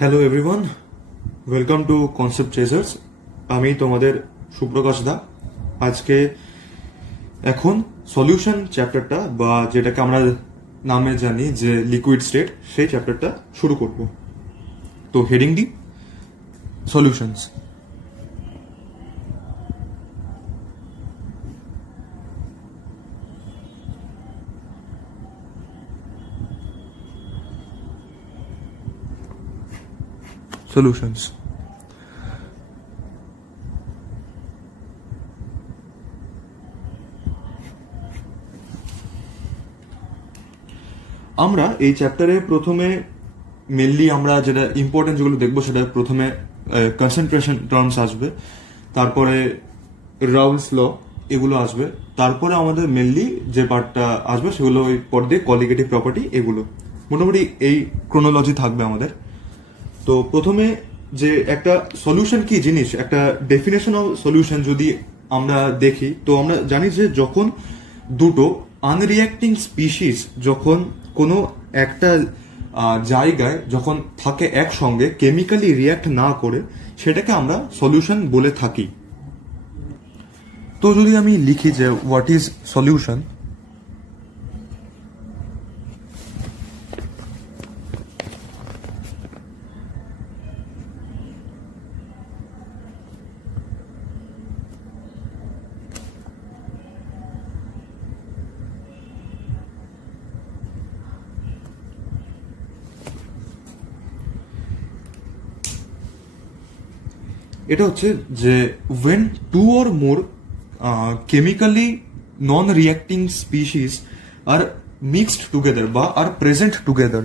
Hello everyone, welcome to concept chasers. আমি তোমাদের সুপ্রকাশ দা। আজকে এখন সলিউশন চ্যাপ্টারটা বা যেটাকে আমরা নামে জানি যে লিকুইড স্টেট, সেই চ্যাপ্টারটা শুরু করব। তো হেডিং ডি সলিউশনস। সলিউশনস আমরা এই চ্যাপ্টারে প্রথমে মেনলি আমরা যেটা ইম্পর্টেন্ট যেগুলো দেখবো সেটা প্রথমে কনসেন্ট্রেশন টার্মস আসবে, তারপরে রাউলস ল এগুলো আসবে, তারপরে আমাদের মেনলি যে পার্টটা আসবে সেগুলো ওই পর দিয়ে কলিগেটিভ প্রপার্টি, এগুলো মোটামুটি এই ক্রোনোলজি থাকবে আমাদের। তো প্রথমে যে একটা সলিউশন কি জিনিস, একটা ডেফিনেশন অফ সলিউশন যদি আমরা দেখি, তো আমরা জানি যে যখন দুটো আনরিয়াক্টিং স্পিসিস যখন কোনো একটা জায়গায় যখন থাকে একসঙ্গে, কেমিক্যালি রিয়াক্ট না করে, সেটাকে আমরা সলিউশন বলে থাকি। তো যদি আমি লিখি যে হোয়াট ইজ সলিউশন, এটা হচ্ছে যে when two or more chemically non-reacting species are mixed together বা are present together,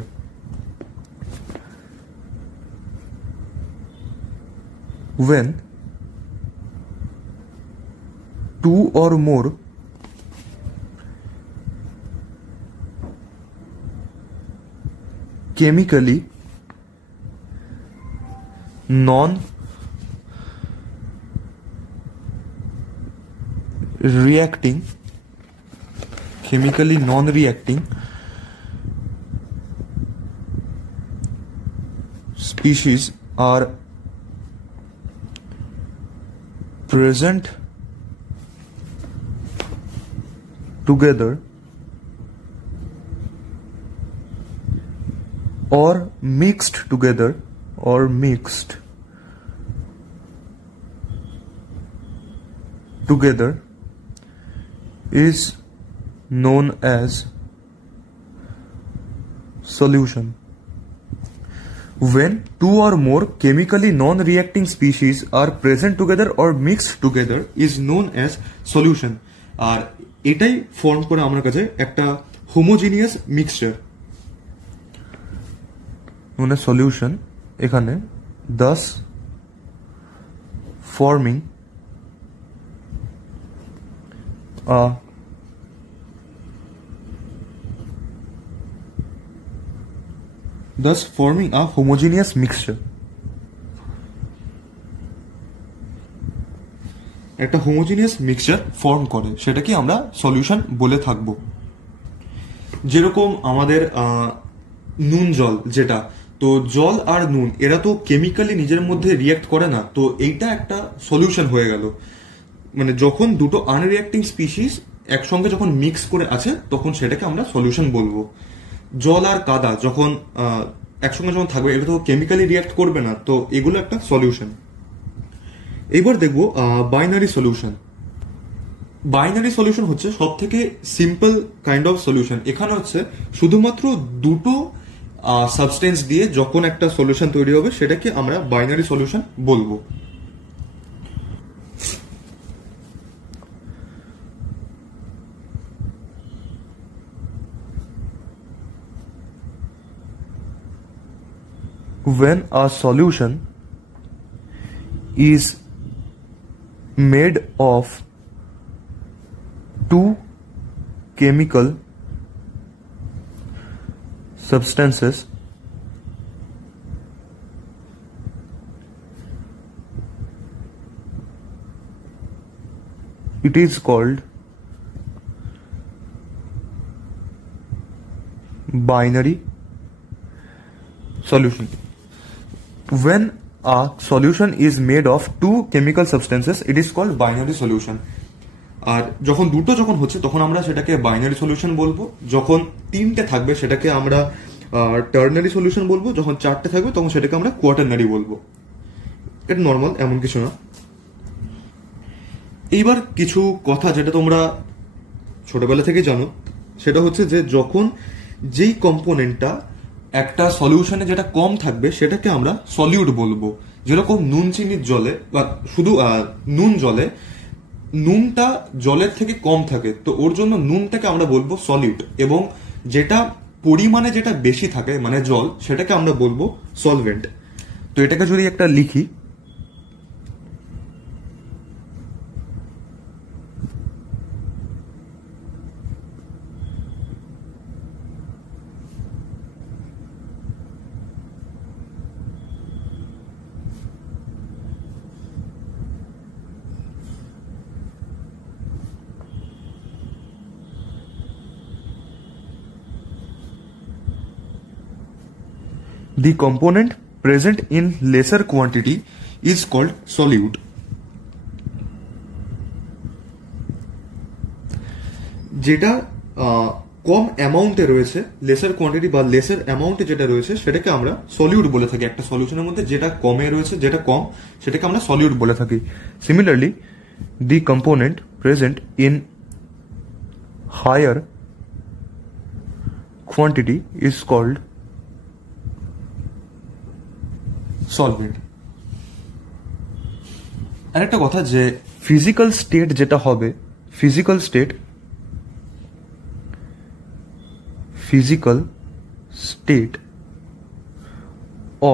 when two or more chemically non-reacting species are present together or mixed together is known as solution. When two or more chemically non-reacting species are present together or mixed together is known as solution. আর এটাই form করে আমার কাছে একটা homogeneous mixture, known as solution, এখানে thus forming a homogeneous mixture. একটা homogeneous mixture form করে, সেটাকে আমরা সলিউশন বলে থাকবো। যেরকম আমাদের নুন জল, যেটা তো জল আর নুন এরা তো কেমিক্যালি নিজের মধ্যে রিয়াক্ট করে না, তো এইটা একটা সলিউশন হয়ে গেল। মানে যখন দুটো আনরিয়াক্টিং স্পিসিস একসঙ্গে যখন মিক্স করে আছে, তখন সেটাকে আমরা সলিউশন বলবো। জল আর কাদা যখন একসঙ্গে যখন থাকবে, এটা তো কেমিক্যালি রিয়াক্ট করবে না, তো এগুলো একটা সলিউশন। এইবার দেখবো বাইনারি সলিউশন। বাইনারি সলিউশন হচ্ছে সব থেকে সিম্পল কাইন্ড অফ সলিউশন। এখানে হচ্ছে শুধুমাত্র দুটো সাবস্টেন্স দিয়ে যখন একটা সলিউশন তৈরি হবে, সেটাকে আমরা বাইনারি সলিউশন বলবো। When a solution is made of two chemical substances, it is called binary solution. when a solution is made of two chemical substances it is called binary solution. আর যখন দুটো যখন হচ্ছে তখন আমরা সেটাকে বাইনারি সলিউশন বলবো, যখন তিনটে থাকবে সেটাকে আমরা টার্নারি সলিউশন বলবো, যখন চারটে থাকবে তখন সেটাকে আমরা কোয়াটারনারি বলবো। এটা নর্মাল, এমন কিছু না। এইবার কিছু কথা যেটা তোমরা ছোটবেলা থেকে জানো, সেটা হচ্ছে যে যখন যেই কম্পোনেন্টটা একটা সলিউশনে যেটা কম থাকবে সেটাকে আমরা সলিউট বলবো। যেরকম নুন চিনির জলে বা শুধু নুন জলে নুনটা জলের থেকে কম থাকে, তো ওর জন্য নুনটাকে আমরা বলবো সলিউট, এবং যেটা পরিমাণে যেটা বেশি থাকে মানে জল, সেটাকে আমরা বলবো সলভেন্ট। তো এটাকে যদি একটা লিখি, the component present in lesser quantity is called solute. যেটা কম অ্যামাউন্টে রয়েছে, লেসার কোয়ান্টিটি বা লেসার অ্যামাউন্টে যেটা রয়েছে সেটাকে আমরা সলিউট বলে থাকি। একটা সলিউশনের মধ্যে যেটা কমে রয়েছে, যেটা কম, সেটাকে আমরা সলিউট বলে থাকি। Similarly the component present in higher quantity is called solvent. আরেকটা কথা যে ফিজিক্যাল স্টেট যেটা হবে, physical state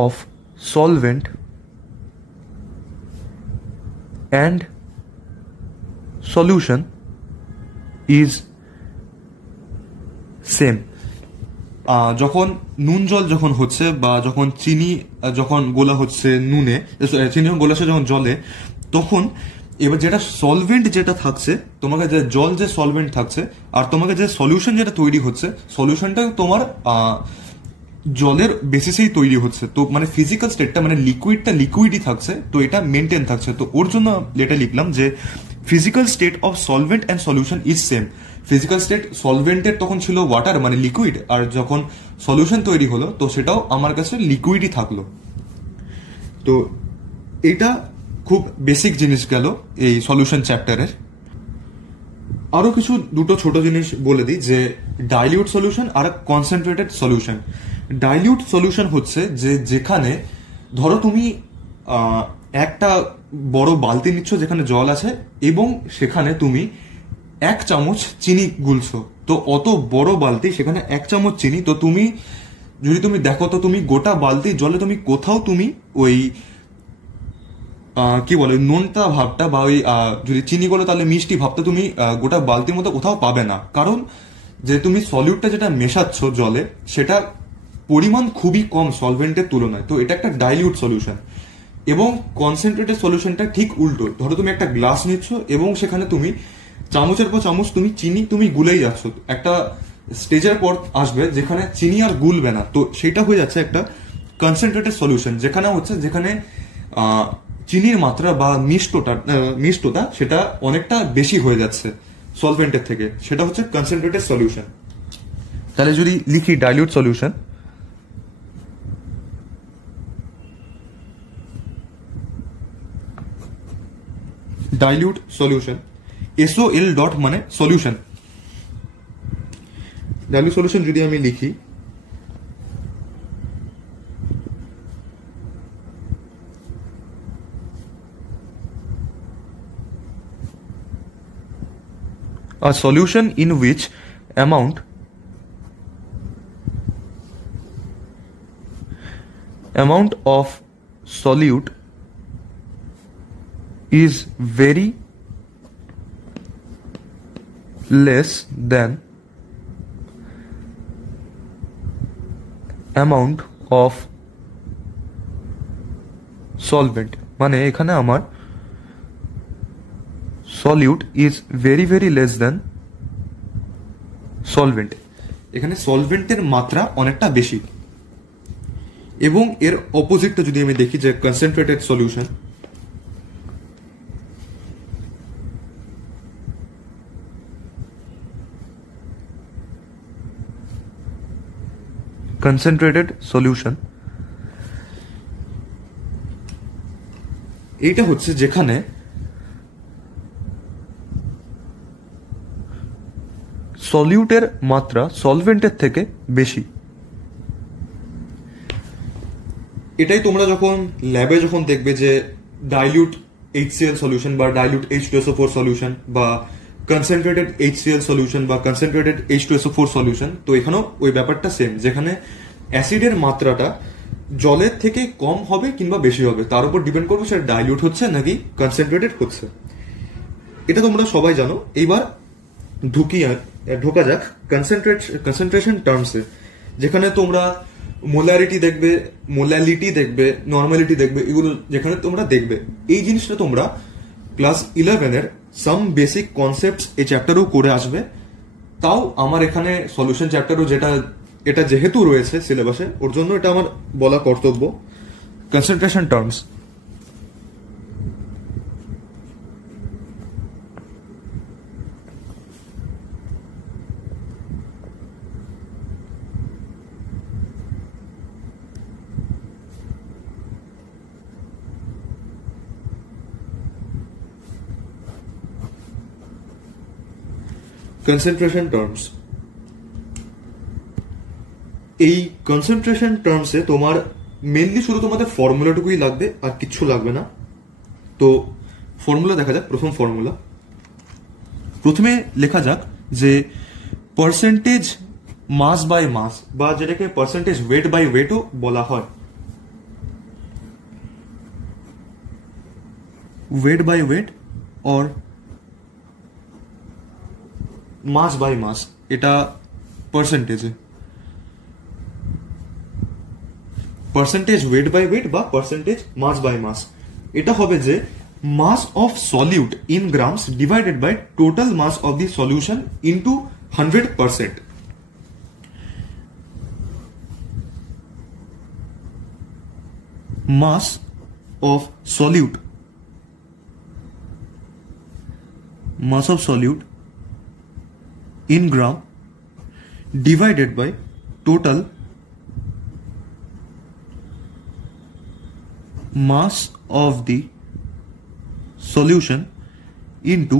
of solvent and solution is same. যখন নুন জল যখন হচ্ছে বা যখন চিনি যখন গোলা হচ্ছে নুনে, চিনি গোলা হচ্ছে যখন জলে, তখন এবার যেটা সলভেন্ট যেটা থাকছে, তোমাকে যে জল যে সলভেন্ট থাকছে আর তোমাকে যে সলিউশন যেটা তৈরি হচ্ছে, সলিউশনটা তোমার জলের বেসিসেই তৈরি হচ্ছে। তো মানে ফিজিক্যাল স্টেটটা মানে লিকুইডটা লিকুইডই থাকছে, তো এটা মেনটেন থাকছে। তো ওর জন্য এটা লিখলাম যে physical state of solvent and solution is same. Physical state সলভেন্টের তখন ছিল ওয়াটার মানে লিকুইড, আর যখন সলিউশন তৈরি হলো তো সেটাও আমার কাছে লিকুইডই থাকলো। তো এটা খুব বেসিক জিনিস গেল এই সলিউশন চ্যাপ্টারের। আরো কিছু দুটো ছোট জিনিস বলে দিই, যে ডাইলিউট সলিউশন আর কনসেন্ট্রেটেড সলিউশন। ডাইলিউট সলিউশন হচ্ছে যে যেখানে ধরো তুমি একটা বড় বালতি নিচ্ছ যেখানে জল আছে, এবং সেখানে তুমি 1 চামচ চিনি গুলছো। তো অত বড় বালতি, সেখানে 1 চামচ চিনি, তো তুমি যদি তুমি দেখো তো তুমি গোটা বালতি জলে তুমি কোথাও তুমি ওই কি বলে নোনতা ভাবটা বা ওই যদি চিনি গুলো তাহলে মিষ্টি ভাবটা তুমি গোটা বালতির মতো কোথাও পাবে না। কারণ যে তুমি সলিউটটা যেটা মেশাচ্ছ জলে, সেটা পরিমাণ খুবই কম সলভেন্টের তুলনায়। তো এটা একটা ডাইলিউট সলিউশন। এবং কনসেন্ট্রেটেড সলিউশনটা ঠিক উল্টো। ধরো তুমি একটা গ্লাস নিচ্ছ এবং সেখানে তুমি চামচের পর চামচ তুমি চিনি তুমি গুলেই যাচ্ছ, একটা স্টেজের পর আসবে যেখানে চিনি আর গুলবে না, তো সেটা হয়ে যাচ্ছে একটা কনসেন্ট্রেটেড সলিউশন। যেখানে চিনির মাত্রা বা মিষ্টতা সেটা অনেকটা বেশি হয়ে যাচ্ছে সলভেন্টের থেকে, সেটা হচ্ছে কনসেন্ট্রেটেড সলিউশন। তাহলে যদি লিখি dilute solution, dilute solution SOL dot মানে সলিউশন। ডাইলিউট সলিউশন যদি আমি লিখি, a solution in which amount of solute is very less than amount of solvent। মানে এখানে আমার solute is very very less than solvent, এখানে সলভেন্টের মাত্রা অনেকটা বেশি। এবং এর অপোজিটটা যদি আমি দেখি যে কনসেন্ট্রেটেড সলিউশন, কনসেন্ট্রেটেড সলিউশন এইটা হচ্ছে যেখানে সলিউটের মাত্রা সলভেন্টের থেকে বেশি। এটাই তোমরা যখন ল্যাবে যখন দেখবে যে ডাইলিউট HCl সলিউশন বা ডাইলিউট H2SO4 সলিউশন বা কনসেন্ট্রেটেড HCl সলিউশন বা কনসেন্ট্রেটেড H2SO4 সলিউশন, তো এখানেও ওই ব্যাপারটা সেম, যেখানে অ্যাসিডের মাত্রাটা জলের থেকে কম হবে কিংবা বেশি হবে, তার উপর ডিপেন্ড করবে সেটা ডাইলিউট হচ্ছে নাকি কনসেন্ট্রেটেড হচ্ছে। এটা তোমরা সবাই জানো। এইবার ঢোকা যাক কনসেন্ট্রেশন টার্মসে, যেখানে তোমরা মোলারিটি দেখবে, মোলালিটি দেখবে, নর্মালিটি দেখবে, এগুলো যেখানে তোমরা দেখবে। এই জিনিসটা তোমরা ক্লাস 11-এর সাম বেসিক কনসেপ্টস এই চ্যাপ্টারও করে আসবে। তাও আমার এখানে সলিউশন চ্যাপ্টারও এটা যেহেতু রয়েছে সিলেবাসে, ওর জন্য এটা আমার বলা কর্তব্য। Concentration terms, concentration terms. এই কনসেন্ট্রেশন টার্মসে তোমার মেনলি শুধু তোমাদের ফর্মুলাটুকুই লাগবে, আর কিচ্ছু লাগবে না। তো ফর্মুলা দেখা যাক। প্রথম ফর্মুলা, প্রথমে লেখা যাক যে পার্সেন্টেজ মাস বাই মাস, বা যেটাকে পার্সেন্টেজ ওয়েট বাই ওয়েটও বলা হয়। Weight by weight or mass by mass, এটা পার্সেন্টেজে। পার্সেন্টেজ ওয়েট বাই ওয়েট বা পার্সেন্টেজ মাস বাই মাস, এটা হবে যে mass of solute in grams divided by total mass of the solution into 100%। Mass of solute, mass of solute in gram divided by total mass of the solution into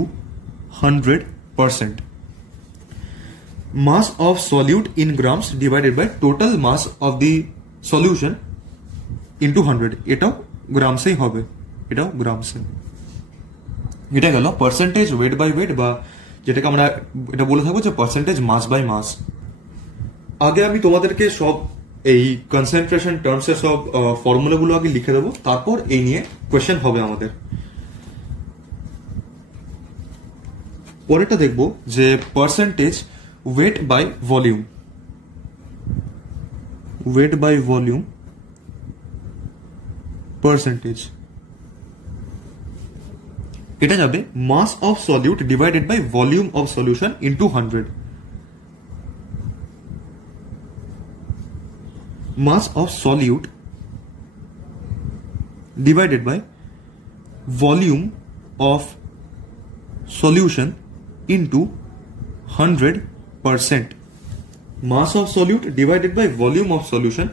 100%. Mass of solute in grams divided by total mass of the solution into 100, এটাও গ্রামসেই হবে, এটাও গ্রামসে। এটা গেল percentage weight by weight, বা যেটাকে আমরা এটা বলে থাকবো যে পার্সেন্টেজ মাস বাই মাস। আগে আমি তোমাদেরকে সব এই কনসেন্ট্রেশন টার্মসের সব ফর্মুলাগুলো আগে লিখে দেবো, তারপর এই নিয়ে কোয়েশ্চেন হবে আমাদের। পরেরটা দেখবো যে percentage weight by volume. Weight by volume percentage, এটা যাবে mass of solute divided by volume of solution into 100। Mass of solute divided by volume of solution into 100%। Mass of solute divided by volume of solution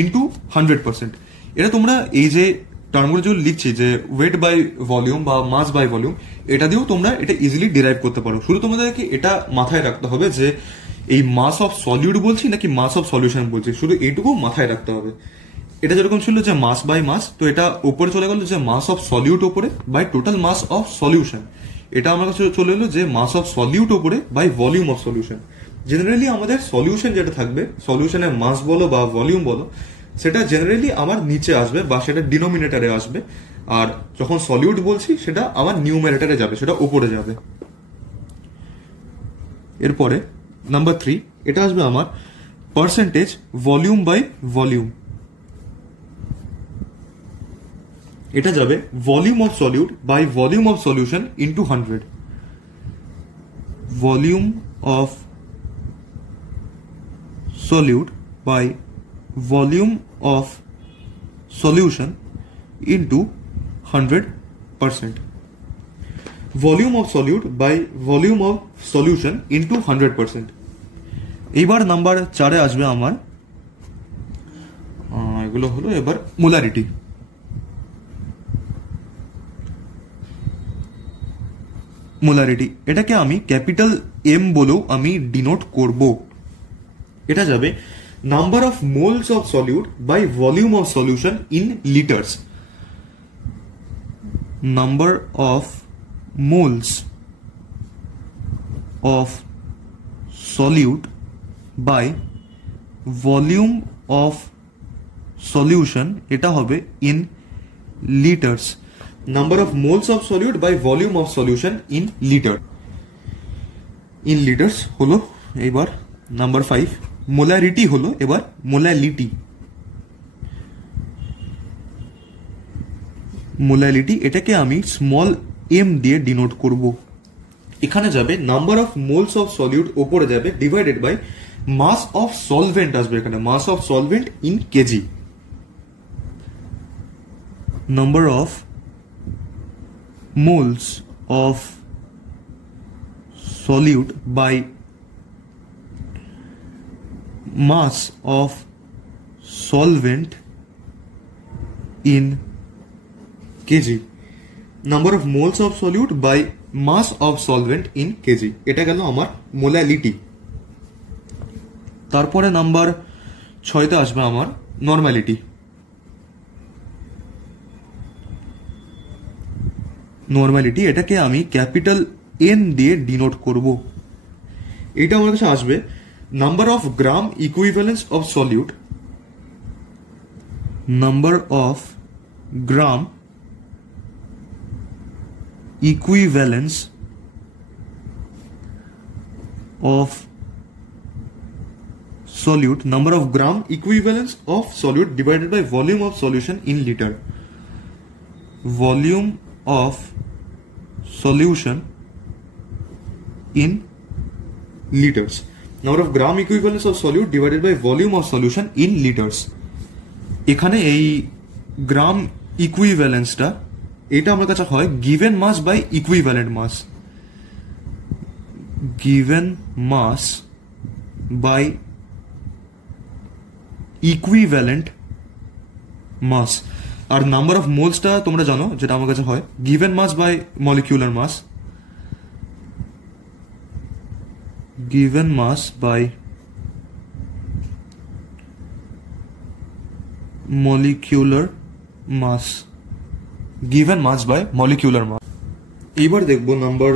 into 100%। এটা তোমরা এই যে টার্মগুলো যে লিখছি যে wait by volume বা মাস বাই ভলিউম, এটা দিয়েও তোমরা এটা ইজিলি ডিরাইভ করতে পারো। শুধু তোমাদেরকে এটা মাথায় রাখতে হবে যে এই মাস অফ সলিউট বলছি নাকি মাস অফ সলিউশন বলছি, শুধু এইটুকু মাথায় রাখতে হবে। এটা যেরকম ছিল যে মাস বাই মাস, তো এটা উপরে চলে গেল যে মাস অফ সলিউট ওপরে by total mass of solution. এটা আমার কাছে চলে এলো যে মাস অফ সলিউট ওপরে by volume of solution. Generally আমাদের সলিউশন যেটা থাকবে, সলিউশনের মাস বলো বা ভলিউম বলো, সেটা জেনারেলি আমার নিচে আসবে বা সেটা ডিনোমিনেটরে আসবে, আর যখন সলিউট বলছি সেটা আমার নিউমারেটরে যাবে, সেটা উপরে যাবে। এরপরে নাম্বার 3, এটা আসবে আমার পার্সেন্টেজ ভলিউম বাই ভলিউম। এটা যাবে volume of solute by volume of solution into 100। Volume of solute by volume of solution into 100%. Volume of solute by volume of solution into 100%. এইবার নাম্বার 4 এ আসবে আমার এগুলো হলো এবার মোলারিটি। মোলারিটি এটাকে আমি ক্যাপিটাল এম বলেও আমি ডিনোট করব। এটা যাবে number of moles of solute by volume of solution in litres. Number of moles of solute by volume of solution এটা হবে in litres. Number of moles of solute by volume of solution in litre. In litres হলো এবার number 5। Molarity হলো এবার molality. Molality এটাকে আমি small M দিয়ে denote করব। এখানে যাবে number of moles of solute ওপরে যাবে divided by mass of solvent আসবে এখানে mass of solvent in KG. Number of moles of solute by mass of solvent in kg. Number of moles of solute by mass of solvent in kg. এটা গেল আমার molality. তারপরে number 6 তে আসবে আমার normality. Normality এটাকে আমি capital N দিয়ে ডিনোট করব। এটা আমার কাছে আসবে number of gram equivalents of solute. Number of gram equivalents of solute, number of gram equivalence of solute divided by volume of solution in liter. Volume of solution in liters. Number of gram equivalence of solute divided by volume of solution in liters. এখানে এই গ্রাম ইকুইভ্যালেন্সটা এটা আমার কাছে হয় given mass by equivalent mass. Given mass by equivalent mass. আর number of মোলসটা তোমরা জানো যেটা আমার কাছে হয় given mass by molecular mass. Given mass by molecular mass. Given mass by molecular mass. এবার দেখবো number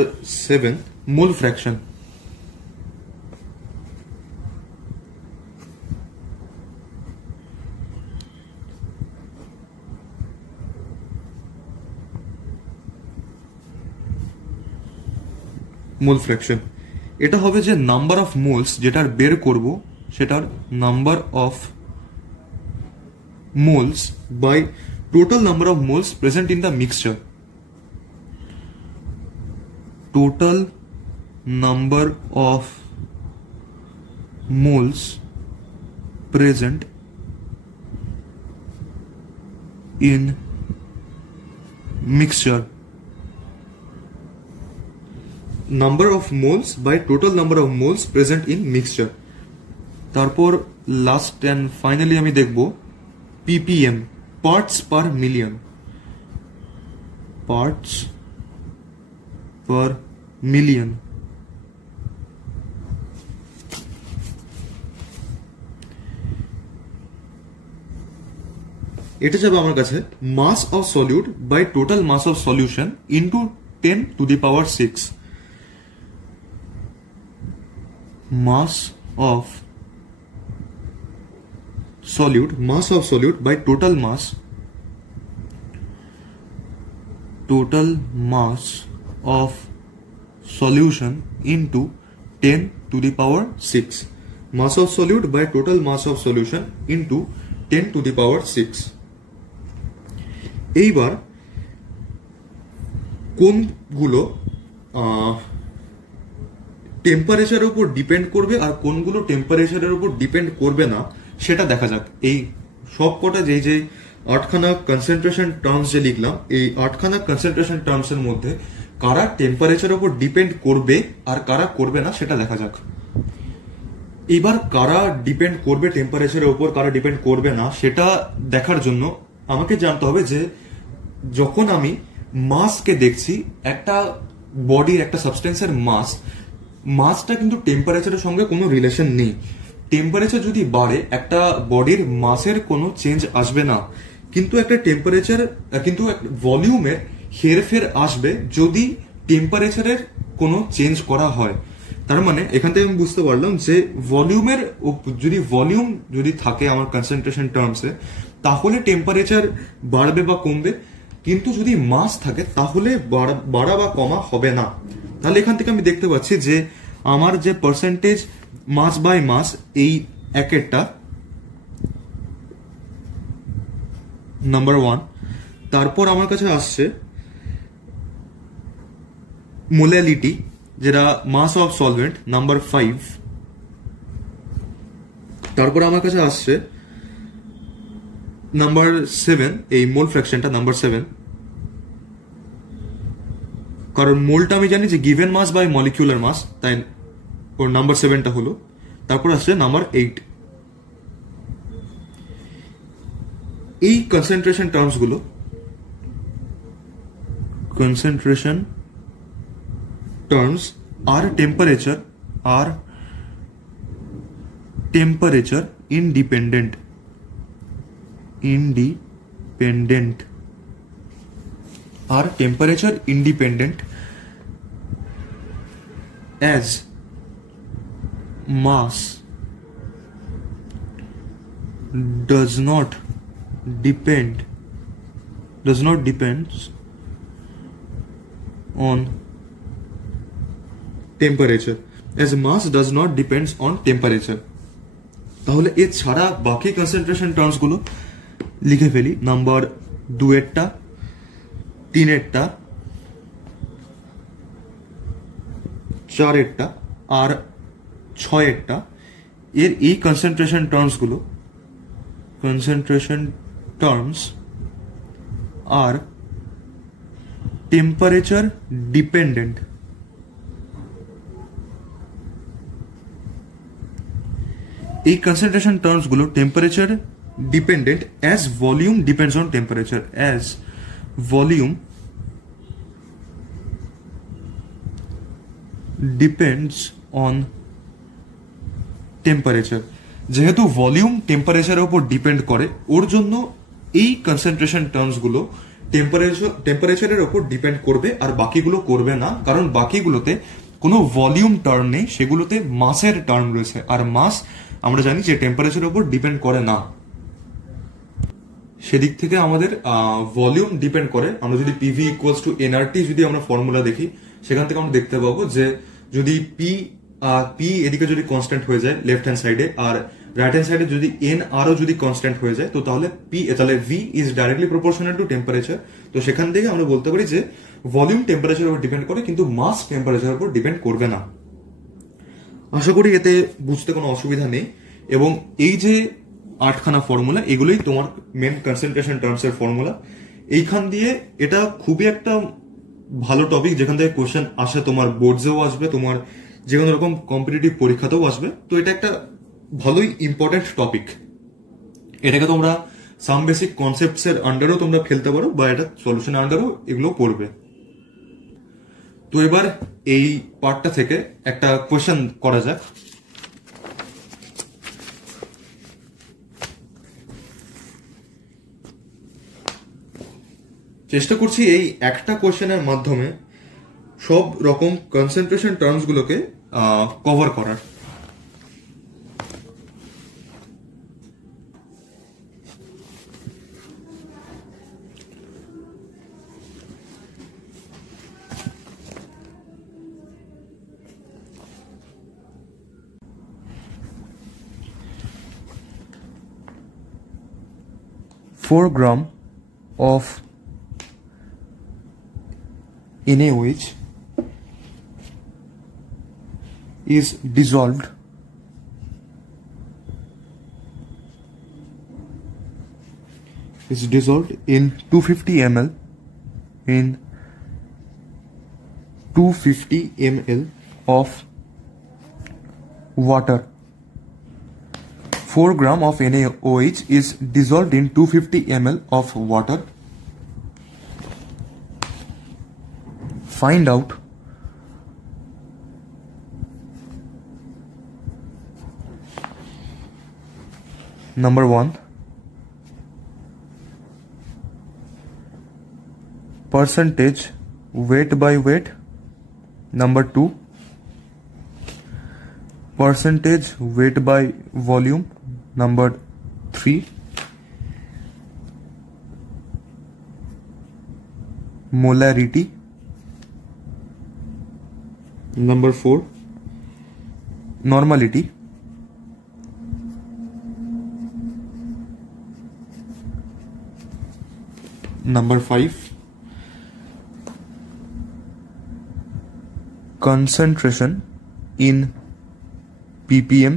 7 mole fraction. Mole fraction এটা হবে যে নাম্বার অফ মোলস যেটার বের করব সেটার number of moles by total number of moles present in the mixture. Total number of moles present in mixture. Number of moles by total number of moles present in mixture. তারপর last and finally আমি দেখব ppm, parts per million. Parts per million. এটা যাবে আমার কাছে mass of solute by total mass of solution into 10 to the power 6। mass of solute by total mass of solution into 10 to the power 6। mass of solute by total mass of solution into 10 to the power 6। এইবার কোনগুলো টেম্পারেচারের উপর depend করবে আর কোনগুলো টেম্পারেচারের উপর depend করবে না সেটা দেখা যাক। এই সব কটা যে আটখানা কনসেন্ট্রেশন টার্মস যে লিখলাম, এই আটখানা কনসেন্ট্রেশন টার্মস এর মধ্যে কারা টেম্পারেচারের উপর ডিপেন্ড করবে আর কারা করবে না সেটা দেখা যাক। এবার কারা ডিপেন্ড করবে টেম্পারেচারের উপর, কারা ডিপেন্ড করবে না সেটা দেখার জন্য আমাকে জানতে হবে যে যখন আমি মাসকে দেখছি, একটা বডির একটা সাবস্টেন্সের মাসটা কিন্তু টেম্পারেচারের সঙ্গে কোনো রিলেশন নেই। টেম্পারেচার যদি বাড়ে একটা বডির মাসের কোনো চেঞ্জ আসবে না, কিন্তু একটা টেম্পারেচার কিন্তু ভলিউমের হেরফের আসবে যদি টেম্পারেচারের কোনো চেঞ্জ করা হয়। তার মানে এখান থেকে আমি বুঝতে পারলাম যে ভলিউম যদি থাকে আমার কনসেন্ট্রেশন টার্মসে, তাহলে টেম্পারেচার বাড়বে বা কমবে, কিন্তু যদি মাস থাকে তাহলে বাড়া বা কমা হবে না। তাহলে এখান থেকে আমি দেখতে পাচ্ছি যে আমার যে পার্সেন্টেজ মাস বাই মাস এই একেরটা নাম্বার 1, তারপর আমার কাছে আসছে মোলালিটি যেটা মাস অফ সলভেন্ট নাম্বার 5, তারপর আমার কাছে আসছে নাম্বার 7 এই মোল ফ্র্যাকশনটা নাম্বার 7, কারণ মোলটা আমি জানি যে গিভেন মাস বাই মলিকিউলার মাস, তাই ওর নাম্বার 7টা হলো। তারপর আসছে নাম্বার 8। এই কনসেন্ট্রেশন টার্মস গুলো are temperature independent as mass does not depend on temperature, তাহলে এছাড়া বাকি কনসেন্ট্রেশন টার্মস গুলো লিখে ফেলি। নাম্বার 2 এরটা, 3 এরটা, 4 এরটা আর 6 এরটা, এই কনসেন্ট্রেশন টার্মস আর টেম্পারেচার ডিপেন্ডেন্ট। এই কনসেন্ট্রেশন টার্মস গুলো temperature dependent as volume depends on temperature, যেহেতু ভলিউম টেম্পারেচারের উপর ডিপেন্ড করে, ওর জন্য এই কনসেন্ট্রেশন টার্মস গুলো টেম্পারেচারের উপর ডিপেন্ড করবে আর বাকিগুলো করবে না, কারণ বাকিগুলোতে কোনো ভলিউম টার্ম নেই, সেগুলোতে মাসের টার্ম রয়েছে, আর মাস আমরা জানি যে টেম্পারেচারের উপর ডিপেন্ড করে না। সেদিক থেকে আমাদের ভলিউম ডিপেন্ড করে। আমরা যদি পিভি ইকুয়ালস টু এনআরটি যদি আমরা ফর্মুলা দেখি, সেখান থেকে আমরা দেখতে পাবো যে যদি পি এদিকে যদি কনস্ট্যান্ট হয়ে যায় লেফট হ্যান্ড সাইডে, আর রাইট হ্যান্ড সাইডে যদি এন আরও যদি কনস্ট্যান্ট হয়ে যায়, তো তাহলে V is directly proportional to temperature. তো সেখান থেকে আমরা বলতে পারি যে ভলিউম টেম্পারেচারের উপর ডিপেন্ড করে, কিন্তু মাস টেম্পারেচারের উপর ডিপেন্ড করবে না। আশা করি এতে বুঝতে কোনো অসুবিধা নেই। এবং এই যে 8খানা ফর্মুলা, এগুলোই তোমার মেন কনসেন্ট্রেশন টার্মস এর ফর্মুলা। এইখান দিয়ে এটা খুবই একটা ভালো টপিক, যেখান থেকে কোশ্চেন আসে, তোমার বোর্ডসেও আসবে, তোমার যে কোনো রকম কম্পিটিটিভ পরীক্ষাতেও আসবে। তো এটা একটা ভালোই ইম্পর্টেন্ট টপিক। এটাকে তোমরা সাম বেসিক কনসেপ্টস এর আন্ডারও তোমরা ফেলতে পারো, বা এটা সলিউশন আন্ডারও এগুলো পড়বে। তো এবার এই পার্টটা থেকে একটা কোশ্চেন করা যাক। চেষ্টা করছি এই একটা কোশ্চেনের মাধ্যমে সব রকম কনসেন্ট্রেশন টার্মস গুলোকে কভার করার। Four gram of NaOH is dissolved is dissolved in 250 ml in 250 ml of water. 4 gram of NaOH is dissolved in 250 ml of water. Find out number 1, percentage weight by weight. Number 2, percentage weight by volume. Number 3, molarity. Number 4, normality. Number 5, concentration in ppm.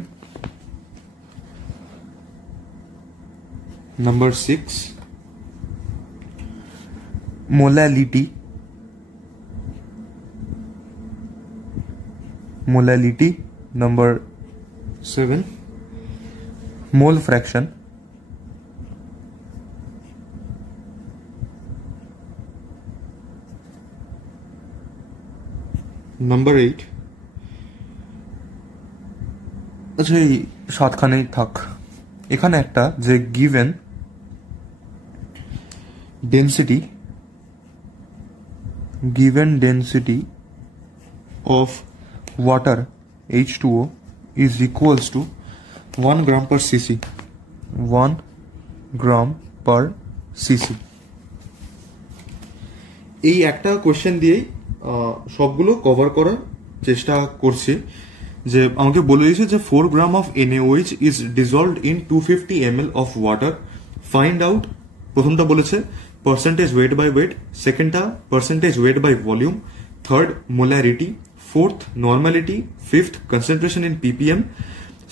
Number 6, molality. Number 7, mole fraction. Number 8, আচ্ছা এই সাতখানেই থাক। এখানে একটা যে given density of water H2O is equals to 1 gram per cc. 1 gram per cc. এই একটা question দিয়েই সবগুলো কভার করার চেষ্টা করছি। যে আমাকে বলে দিয়েছে যে 4 gram of NaOH is dissolved in 250 ml of water. Find out, প্রথমটা বলেছে percentage weight by weight, সেকেন্ডটা percentage weight by volume, third molarity, fourth normality, fifth concentration in ppm,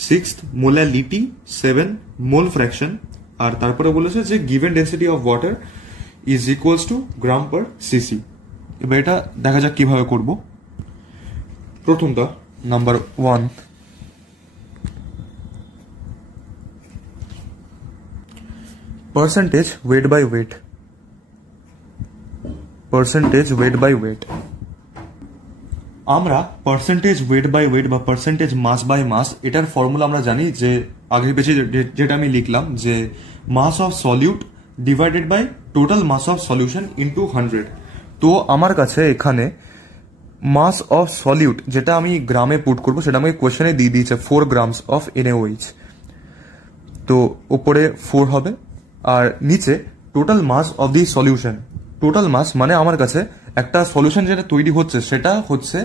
sixth molality, 7 mole fraction, আর তারপরে বলেছে যে given density of water is equals to gram per cc. এবার এটা দেখা যাক কিভাবে করব। প্রথমটা number 1, percentage weight by weight. আমরা পার্সেন্টেজ ওয়েট বাই ওয়েট বা পার্সেন্টেজ মাস বাই মাস এটার ফর্মুলা আমরা জানি যে আগের পেজে যেটা আমি লিখলাম যে mass of solute divided by total mass of solution into 100। তো আমার কাছে এখানে মাস অফ সলিউট যেটা আমি গ্রামে পুট করবো সেটা আমাকে কোয়েশ্চেনে দিয়ে দিয়েছে 4 গ্রামস অফ NaOH। তো উপরে 4 হবে আর নিচে total mass of the solution. Total mass মানে আমার কাছে একটা সলিউশন যেটা তৈরি হচ্ছে সেটা হচ্ছে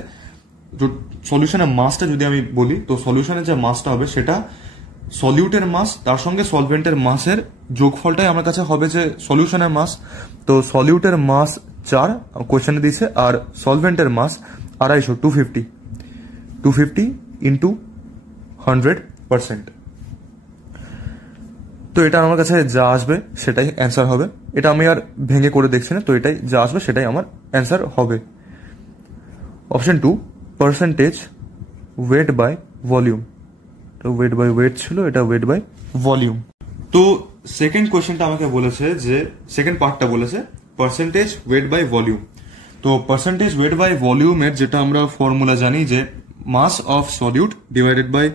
সলিউশনের মাসটা যদি আমি বলি তো সলিউশনের যে মাসটা হবে সেটা সলিউটের মাস তার সঙ্গে সলভেন্টের মাসের যোগফলটাই আমার কাছে হবে যে সলিউশনের মাস। তো সলিউটের মাস 4 কোয়েশ্চেনে দিয়েছে আর সলভেন্টের মাস 250 250 ইন্টু 100%। তো এটা আমার কাছে যা আসবে সেটাই অ্যান্সার হবে। এটা আমি আর ভেঙে করে দেখছি না, তো এটাই যা আসবে সেটাই আমার অ্যান্সার হবে। Option 2, percentage weight by volume. তো ওয়েট বাই ওয়েট ছিল, এটা ওয়েট বাই ভলিউম। তো সেকেন্ড কোয়েশ্চেনটা আমাকে বলেছে যে সেকেন্ড পার্টটা বলেছে পার্সেন্টেজ ওয়েট বাই ভলিউম। তো পার্সেন্টেজ ওয়েট বাই ভলিউমের যেটা আমরা ফর্মুলা জানি যে mass of solute divided by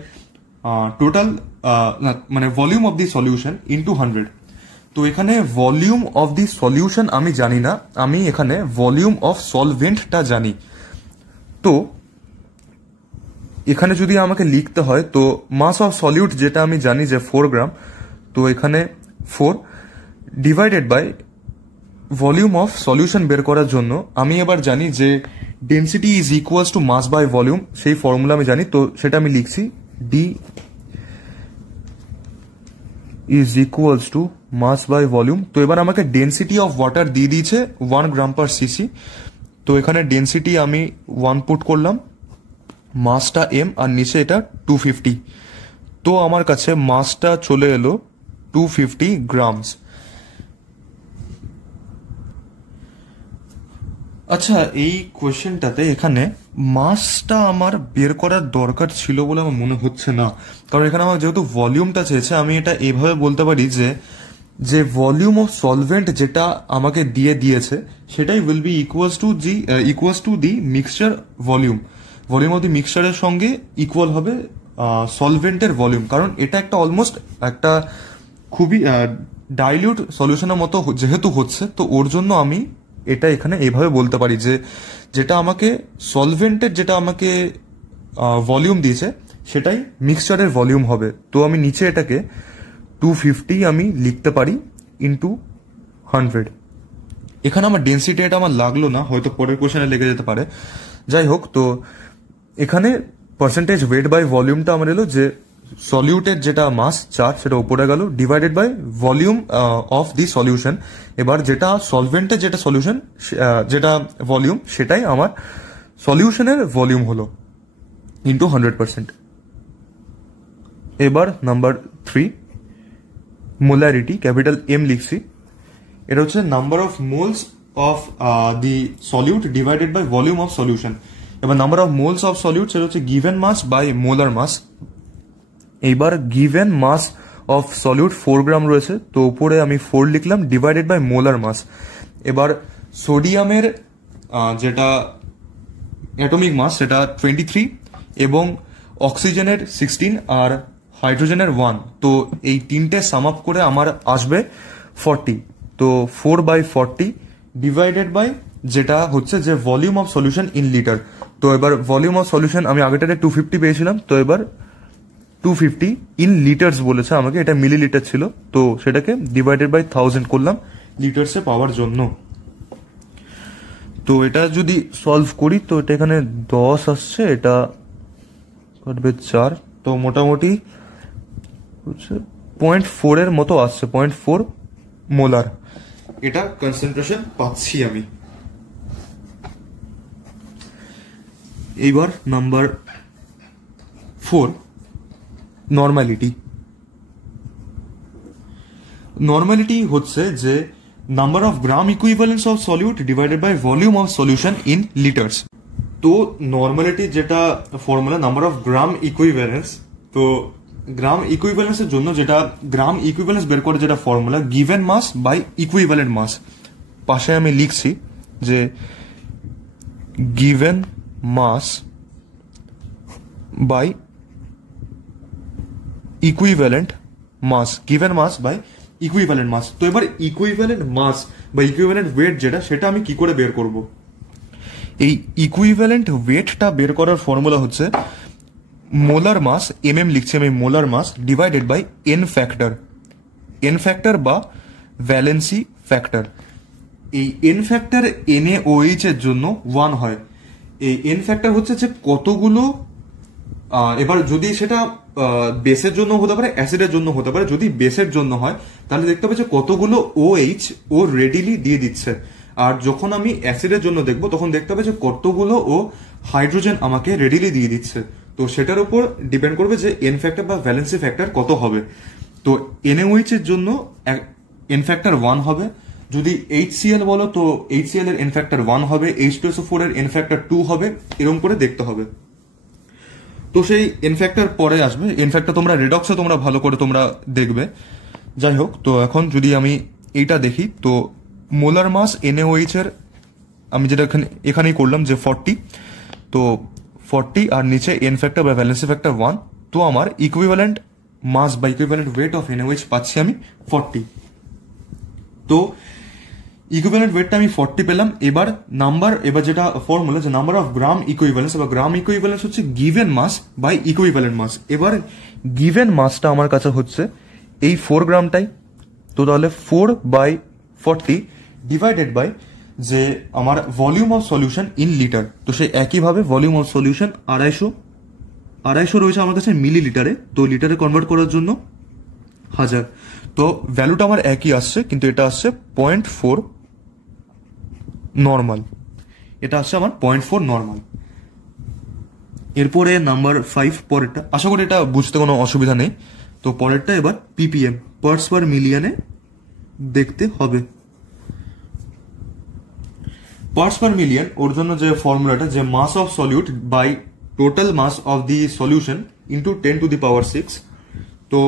total মানে volume of the solution into 100। তো এখানে ভলিউম অফ দি সলিউশন আমি জানি না, আমি এখানে ভলিউম অফ সলভেন্টটা জানি। তো এখানে যদি আমাকে লিখতে হয় তো মাস অফ সলিউট যেটা আমি জানি যে 4 গ্রাম, তো এখানে 4 divided by volume of solution বের করার জন্য আমি এবার জানি যে density is equals to mass by volume, সেই ফর্মুলা আমি জানি। তো সেটা আমি লিখছি D is equals to mass by volume. তো এবার আমাকে ডেন্সিটি অফ ওয়াটার দিয়ে দিয়েছে 1 গ্রাম পার সিসি। তো এখানে ডেন্সিটি আমি 1 পুট করলাম, মাসটা এম আর নিচে এটা 250। তো আমার কাছে মাসটা চলে এলো 250 গ্রামস। আচ্ছা, এই কোয়েশ্চেনটাতে এখানে মাসটা আমার বের করার দরকার ছিল বলে আমার মনে হচ্ছে না, কারণ এখানে আমার যেহেতু ভলিউমটা চেয়েছে, আমি এটা এভাবে বলতে পারি যে যে ভলিউম অফ সলভেন্ট যেটা আমাকে দিয়েছে সেটাই will be equals to the mixture volume of the মিক্সচারের সঙ্গে ইকুয়াল হবে সলভেন্টের ভলিউম, কারণ এটা একটা অলমোস্ট একটা খুবই ডাইলিউট সলিউশনের মতো যেহেতু হচ্ছে, তো ওর জন্য আমি এটা এখানে এইভাবে বলতে পারি যে যেটা আমাকে সলভেন্টের যেটা আমাকে ভলিউম দিয়েছে সেটাই মিক্সচারের ভলিউম হবে। তো আমি নিচে এটাকে 250 আমি লিখতে পারি ইন্টু 100। এখানে আমার ডেন্সিটি এটা আমার লাগলো না, হয়তো পরের কোশ্চেনে লেগে যেতে পারে। যাই হোক, তো এখানে পার্সেন্টেজ ওয়েট বাই ভলিউমটা আমার এলো যে সলিউটের যেটা মাস 4 সেটা উপরে গেল divided by volume of the solution. এবার যেটা সলভেন্টের যেটা সলিউশন যেটা ভলিউম সেটাই আমার সলিউশনের ভলিউম হলো ইন্টু 100%। এবার নাম্বার 3 মোলারিটি ক্যাপিটাল এম লিখছি, এটা হচ্ছে number of moles of the solute divided by volume of solution. এবার number of moles of solute সেটা হচ্ছে given mass by molar mass. এইবার given mass of solute 4 gram রয়েছে, তো উপরে আমি 4 লিখলাম ডিভাইডেড বাই মোলার মাস। এবার সোডিয়ামের যেটা অ্যাটমিক মাস সেটা 23 এবং অক্সিজেনের 16 আর হাইড্রোজেনের 1, তো এই তিনটে সাম আপ করে আমার আসবে 40। তো 4/40 ডিভাইডেড বাই যেটা হচ্ছে যে volume of solution in liter. তো এবার ভলিউম অফ সলিউশন আমি আগেটাতে 250 পেয়েছিলাম, তো এবার 250 ইন লিটার্স বলেছে আমাকে, এটা মিলিলিটার ছিল, তো সেটাকে ডিভাইডেড বাই 1000 করলাম লিটার্সে পাওয়ার জন্য। তো এটা যদি সলভ করি তো এটা এখানে 10 আসছে, এটা কাটবে 4, তো মোটামুটি হচ্ছে 0.4 এর মতো আসছে, 0.4 মোলার এটা কনসেন্ট্রেশন পাচ্ছি আমি। এইবার নাম্বার 4 নর্মালিটি। নর্মালিটি হচ্ছে যে number of gram equivalents of solute divided by volume of solution in litres. তো নর্মালিটি যেটা formula number of gram equivalents, তো গ্রাম ইকুইভ্যালেন্সের জন্য যেটা গ্রাম ইকুইভ্যালেন্স বের করে যেটা formula given mass by equivalent mass, পাশে আমি লিখছি যে given mass by equivalent mass, given mass by equivalent mass. তো এবার ইকুইভ্যালেন্ট মাস বা ইকুইভ্যালেন্ট ওয়েট যেটা সেটা আমি কি করে বের করব? এই ইকুইভ্যালেন্ট ওয়েটটা বের করার ফর্মুলা হচ্ছে মোলার মাস, লিখছি আমি molar mass divided by N factor বা ভ্যালেন্সি ফ্যাক্টর। এই এন ফ্যাক্টর NaOH এর জন্য 1 হয়। এই এন ফ্যাক্টর হচ্ছে যে কতগুলো, এবার যদি সেটা বেসের জন্য হতে পারে অ্যাসিডের জন্য হতে পারে, যদি বেসের জন্য হয় তাহলে দেখতে পাচ্ছি কতগুলো OH ও রেডিলি দিয়ে দিচ্ছে, আর যখন আমি অ্যাসিডের জন্য দেখবো তখন দেখতে পাচ্ছি কতগুলো ও হাইড্রোজেন আমাকে রেডিলি দিয়ে দিচ্ছে। তো সেটার উপর ডিপেন্ড করবে যে এন ফ্যাক্টর বা ভ্যালেন্সি ফ্যাক্টর কত হবে। তো NaOH এর জন্য এন ফ্যাক্টর 1 হবে, যদি HCl বলো তো HCl এর এন ফ্যাক্টর 1 হবে, H2SO4 এর এন ফ্যাক্টর 2 হবে, এরকম করে দেখতে হবে। তো সেই এন ফ্যাক্টর পরে আসবে, এন ফ্যাক্টর তোমরা রিডক্সে তোমরা ভালো করে তোমরা দেখবে। যাই হোক, তো এখন যদি আমি এইটা দেখি তো মোলার মাস NaOH এর আমি যেটা এখানেই করলাম যে 40, তো 40 আর নিচে এন ফ্যাক্টর বা ভ্যালেন্সি ফ্যাক্টর 1, তো আমার ইকুইভ্যালেন্ট মাস বা ইকুইভ্যালেন্ট ওয়েট অফ NaOH পাচ্ছি আমি 40। তো ইকুইভ্যালেন্ট ওয়েটটা আমি 40 পেলাম। এবার যেটা ফর্মুলা যে নাম্বার অফ গ্রাম ইকুইভ্যালেন্স বা গ্রাম ইকুইভ্যালেন্স হচ্ছে গিভেন মাস বাই ইকুইভ্যালেন্ট মাস। এবার গিভেন মাসটা আমার কাছে হচ্ছে এই 4 গ্রামটাই, তো তাহলে 4/40 ডিভাইডেড বাই যে আমার volume of solution in liter. তো সেই একইভাবে ভলিউম অফ সলিউশন 250 রয়েছে আমার কাছে মিলিলিটারে, তো লিটারে কনভার্ট করার জন্য 1000, তো ভ্যালুটা আমার একই আসছে, কিন্তু এটা আসছে 0.4 নর্মাল, এটা আসছে আমার 0.4 নর্মাল। এরপরে নাম্বার 5 পরেরটা, আশা করি এটা বুঝতে কোনো অসুবিধা নেই। তো পরেরটা এবার ppm পার্টস পার মিলিয়নে দেখতে হবে। পার্টস পার মিলিয়ন ওর জন্য যে ফর্মুলাটা, যে mass of solute by total mass of the solution into 10⁶। তো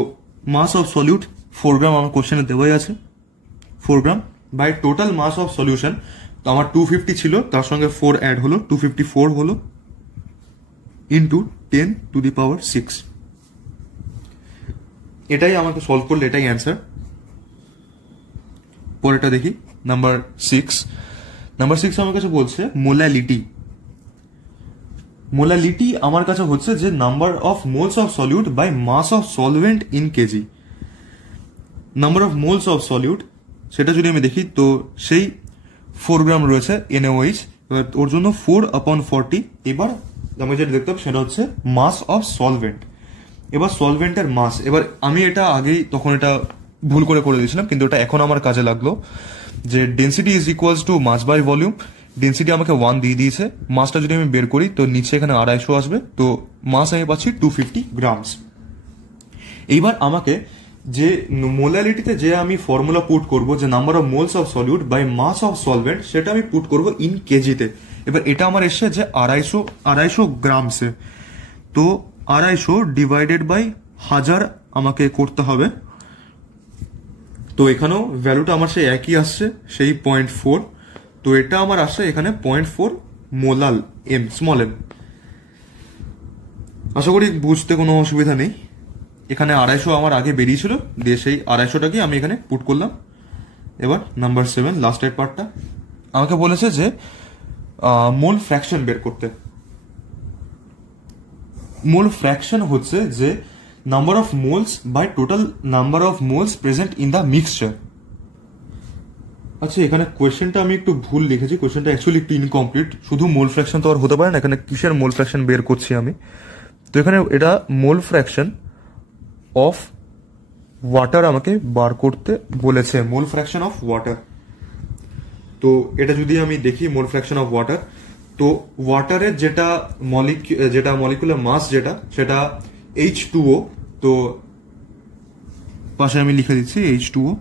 মাস অফ সলিউট 4 গ্রাম আমার কোশ্চেনে দেওয়াই আছে, 4 gram by total mass of solution. তো আমার 250 ছিল, তার সঙ্গে 4 অ্যাড হলো, 254 হলো, ইন্টু 10⁶। এটাই আমাকে সলভ করলে এটাই অ্যান্সার। পরেরটা দেখি, নাম্বার 6। নাম্বার 6 আমার কাছে বলছে মোলালিটি। মোলালিটি আমার কাছে হচ্ছে যে number of moles of solute by mass of solvent in KG. Number of moles of solute সেটা যদি আমি দেখি, তো সেই 4 গ্রাম রয়েছে NaOH, ওর জন্য 4/40। এবার আমি যেটা দেখতে হবে সেটা হচ্ছে মাস অফ সলভেন্ট। এবার সলভেন্টের মাস, এবার আমি এটা আগেই তখন এটা ভুল করে দিয়েছিলাম, কিন্তু এটা এখন আমার কাজে লাগলো, যে density is equals to mass by volume. Density আমাকে 1 দিয়ে দিয়েছে, মাসটা যদি আমি বের করি তো নিচে এখানে 250 আসবে, তো মাস আমি পাচ্ছি 250 গ্রামস। এইবার আমাকে যে মোলালিটিতে যে আমি ফর্মুলা পুট করব, যে number of moles of solute by mass of solvent, সেটা আমি পুট করব ইন কেজিতে। এবার এটা আমার এসছে যে 250 গ্রামসে, তো 250 ডিভাইডেড বাই 1000 আমাকে করতে হবে। তো এখানেও ভ্যালুটা আমার সেই একই আসছে, সেই 0.4। তো এটা আমার আসছে এখানে 0.4 মোলাল এম, স্মল এম। আশা করি বুঝতে কোনো অসুবিধা নেই। এখানে 250 আমার আগে বেরিয়েছিল, দিয়ে সেই 250টাকে আমি এখানে পুট করলাম। এবার নাম্বার 7, লাস্টের পার্টটা আমাকে বলেছে যে মোল ফ্র্যাকশন বের করতে। মোল ফ্র্যাকশন হচ্ছে যে number of moles by total number of moles present in the mixture. আচ্ছা, এখানে কোয়েশ্চেনটা আমি একটু ভুল লিখেছি, কোয়েশ্চেনটা অ্যাকচুয়ালি একটু ইনকমপ্লিট। শুধু মোল ফ্র্যাকশন তো আর হতে পারে না, এখানে কিসের মোল ফ্র্যাকশন বের করছি আমি। তো এখানে এটা মোল ফ্র্যাকশন অফ ওয়াটার আমাকে বার করতে বলেছে, মোল ফ্র্যাকশন অফ ওয়াটার। তো এটা যদি আমি দেখি মোল ফ্র্যাকশন অফ ওয়াটার, তো ওয়াটারের যেটা মলিকুলার মাস যেটা, সেটা H2O। তো পাশে আমি লিখে দিচ্ছি H2O।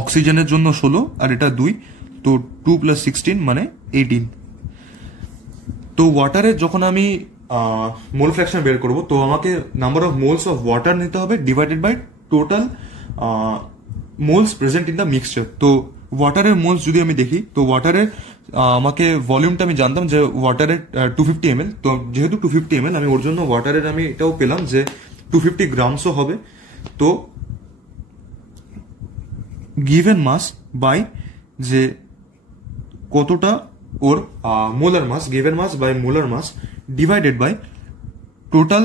অক্সিজেনের জন্য 16 আর এটা 2, তো 2 + 16 মানে 18। তো ওয়াটারের যখন আমি মোল ফ্র্যাকশন বের করব, তো আমাকে number of moles of water নিতে হবে divided by total moles present in the mixture. তো ওয়াটারের মোলস যদি আমি দেখি, তো ওয়াটারের আমাকে ভলিউমটা আমি জানতাম যে ওয়াটারের 250 ml। তো যেহেতু 250 ml, আমি ওর জন্য ওয়াটারের আমি এটাও পেলাম যে 250 গ্রামসও হবে। তো গিভেন মাস বাই যে কতটা ওর molar mass, given mass by molar mass divided by total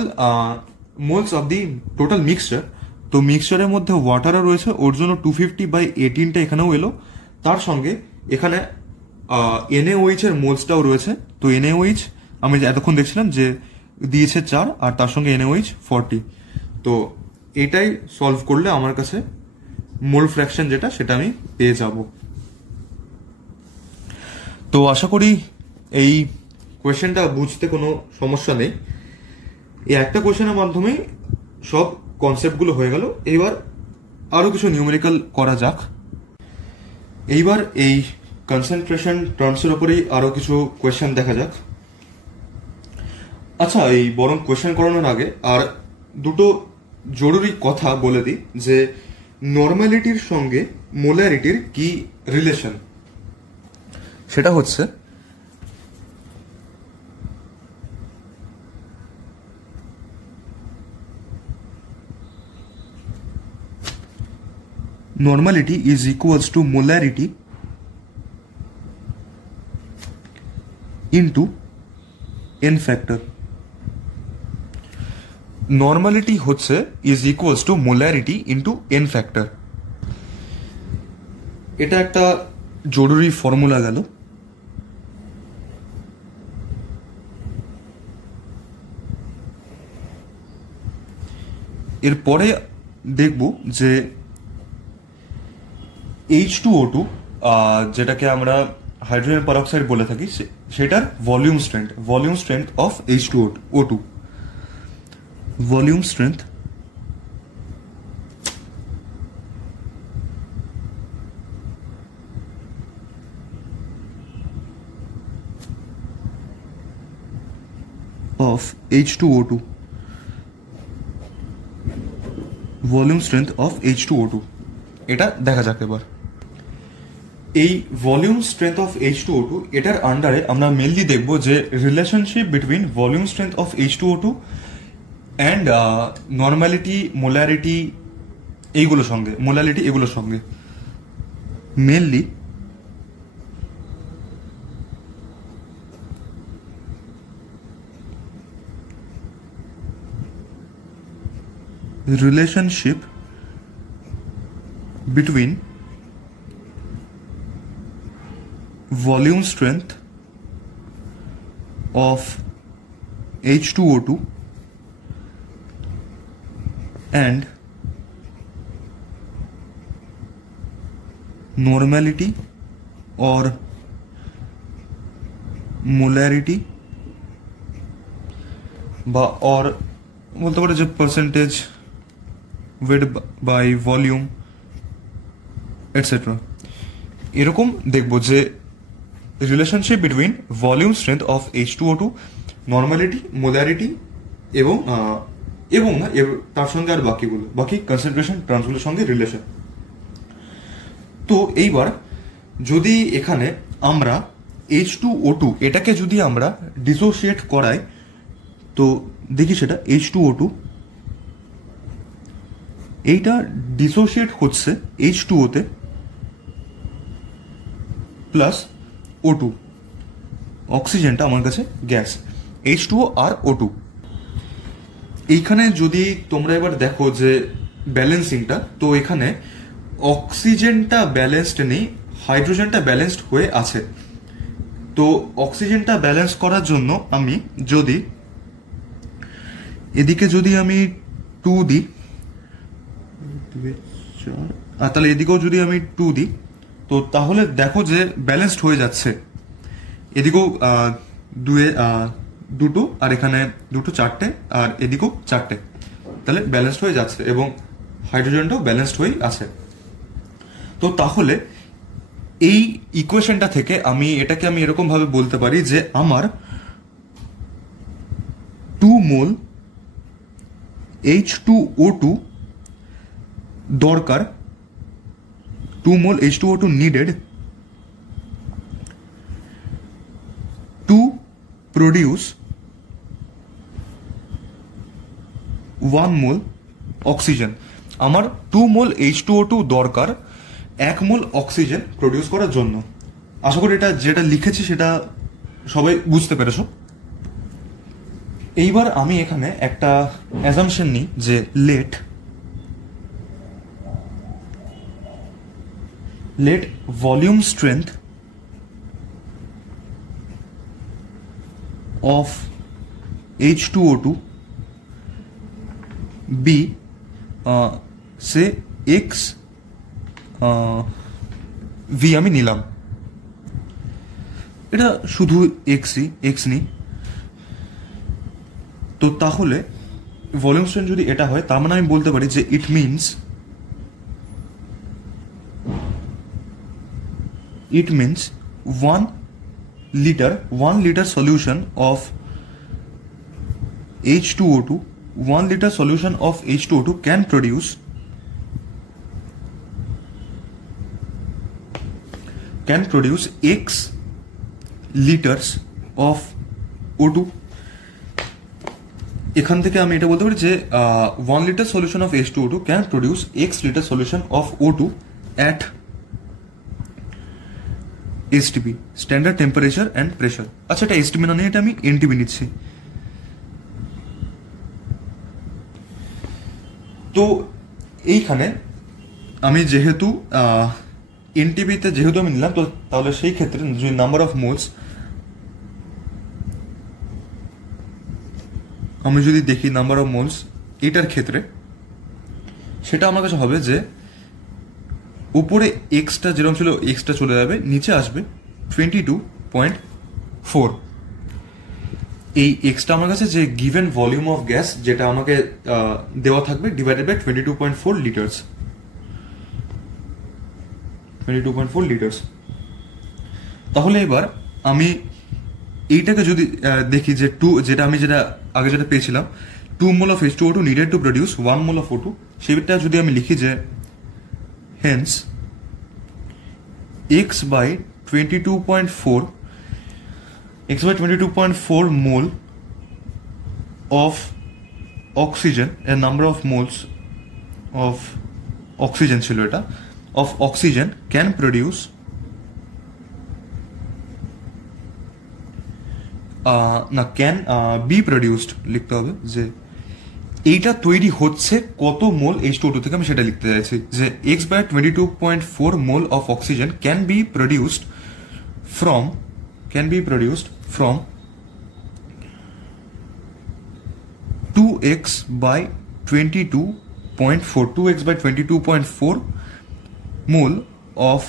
moles of the total mixture. তো মিক্সচারের মধ্যে ওয়াটারও রয়েছে, ওর জন্য 250/18টা এখানেও এলো। তার সঙ্গে এখানে NaOH এর মোলসটাও রয়েছে। তো NaOH আমি এতক্ষণ দেখছিলাম যে দিয়েছে 4, আর তার সঙ্গে NaOH 40। তো এটাই সলভ করলে আমার কাছে মোল ফ্র্যাকশন যেটা, সেটা আমি পেয়ে যাব। তো আশা করি এই কোয়েশ্চেনটা বুঝতে কোনো সমস্যা নেই। এই একটা কোয়েশ্চেনের মাধ্যমেই সব কনসেপ্টগুলো হয়ে গেল। এইবার আরো কিছু নিউমেরিক্যাল করা যাক। এইবার এই কনসেন্ট্রেশন টার্মসের উপরেই আরো কিছু কোয়েশ্চেন দেখা যাক। আচ্ছা, এই বরং কোয়েশ্চেন করানোর আগে আর দুটো জরুরি কথা বলে দিই, যে নর্মালিটির সঙ্গে মোলারিটির কি রিলেশন। সেটা হচ্ছে normality is equals to molarity into n factor. Normality হচ্ছে is equals to molarity into n factor. এটা একটা জরুরি ফর্মুলা গেল। এরপরে দেখব যে H2O2, যেটাকে আমরা হাইড্রোজেন পারঅক্সাইড বলে থাকি, সেটার volume strength of H2O2, volume strength of H2O2, volume strength of H2O2, এটা দেখা যাক এবার। এই ভলিউম স্ট্রেংথ অফ H2O2 এটার আন্ডারে আমরা মেনলি দেখব যে relationship between volume strength of H2O2 and normality, molarity, এইগুলোর সঙ্গে, মোলারিটি এগুলোর সঙ্গে mainly relationship between volume strength of H2O2 and normality or molarity বা or বলতে পারে যে percentage weight by volume etcetera, এরকম দেখব যে relationship between volume strength of H2O2, normality, molarity এবং এবং তার সঙ্গে আর বাকি কনসেন্ট্রেশন টার্মসগুলোর সঙ্গে রিলেশন। তো এইবার যদি এখানে আমরা H2O2 এটাকে যদি আমরা ডিসোসিয়েট করাই, তো দেখি সেটা H2O2 এইটা ডিসোসিয়েট হচ্ছে H2O তে প্লাস O2, অক্সিজেনটা আমার কাছে গ্যাস, H2O আর O2। এইখানে যদি তোমরা এবার দেখো যে ব্যালেন্সিংটা, তো এখানে অক্সিজেনটা ব্যালেন্সড নেই, হাইড্রোজেনটা ব্যালেন্সড হয়ে আছে। তো অক্সিজেনটা ব্যালেন্স করার জন্য আমি যদি এদিকে যদি আমি 2 দিই, তাহলে এদিকেও যদি আমি 2 দিই, তো তাহলে দেখো যে ব্যালেন্সড হয়ে যাচ্ছে। এদিকেও দুটো আর এখানে দুটো, 4টে, আর এদিকেও 4টে, তাহলে ব্যালেন্সড হয়ে যাচ্ছে এবং হাইড্রোজেনটাও ব্যালেন্সড হয়ে আছে। তো তাহলে এই ইকুয়েশনটা থেকে এটাকে আমি এরকম ভাবে বলতে পারি যে আমার 2 মোল H2O2 দরকার, 2 মোল H2O2 needed to produce 1 mole oxygen. আমার 2 মোল H2O2 দরকার 1 মোল অক্সিজেন প্রডিউস করার জন্য। আশা করি এটা যেটা লিখেছি সেটা সবাই বুঝতে পেরেছো। এইবার আমি এখানে একটা অ্যাজাম্পশন নিই যে let volume strength of H2O2 be say x v আমি নিলাম, এটা শুধু x নি। তো তাহলে ভলিউম স্ট্রেংথ যদি এটা হয়, তার মানে আমি বলতে পারি যে it means 1 liter solution of H2O2, 1 liter solution of H2O2 can produce x liters of O2। এখান থেকে আমি এটা বলতে পারি যে 1 liter solution of H2O2 can produce x liter solution of O2 at STP, standard temperature and pressure. আচ্ছা, এটা STP না নিয়ে এটা আমি এনটিপি নিচ্ছি। তো এইখানে আমি যেহেতু এনটিপিতে যেহেতু আমি নিলাম, তো তাহলে সেই ক্ষেত্রে যদি নাম্বার অফ মোলস আমি যদি দেখি, নাম্বার অফ মোলস এটার ক্ষেত্রে সেটা আমার কাছে হবে যে উপরে এক্সটা যেরকম ছিল এক্সটা চলে যাবে, নিচে আসবে 22.4। এই এক্সটা আমার কাছে যে গিভেন ভলিউম অফ গ্যাস যেটা আমাকে দেওয়া থাকবে ডিভাইডেড বাই 22.4 লিটার্স, 22.4 লিটার্স। তাহলে এবার আমি এইটাকে যদি দেখি যে যেটা আমি আগে যেটা পেয়েছিলাম 2 mole of H2O2 needed to produce 1 mole of O2, সেটা যদি আমি লিখি যে hence x by 22.4 mole of oxygen, a number of moles of oxygen ছিল এটা, of oxygen can produce can be produced লিখতে হবে যে এইটা তৈরি হচ্ছে কত মোল H2O2 থেকে, আমি সেটা লিখতে চাইছি যে x by 22.4 mole of oxygen can be produced from 2x by 22.4 mole of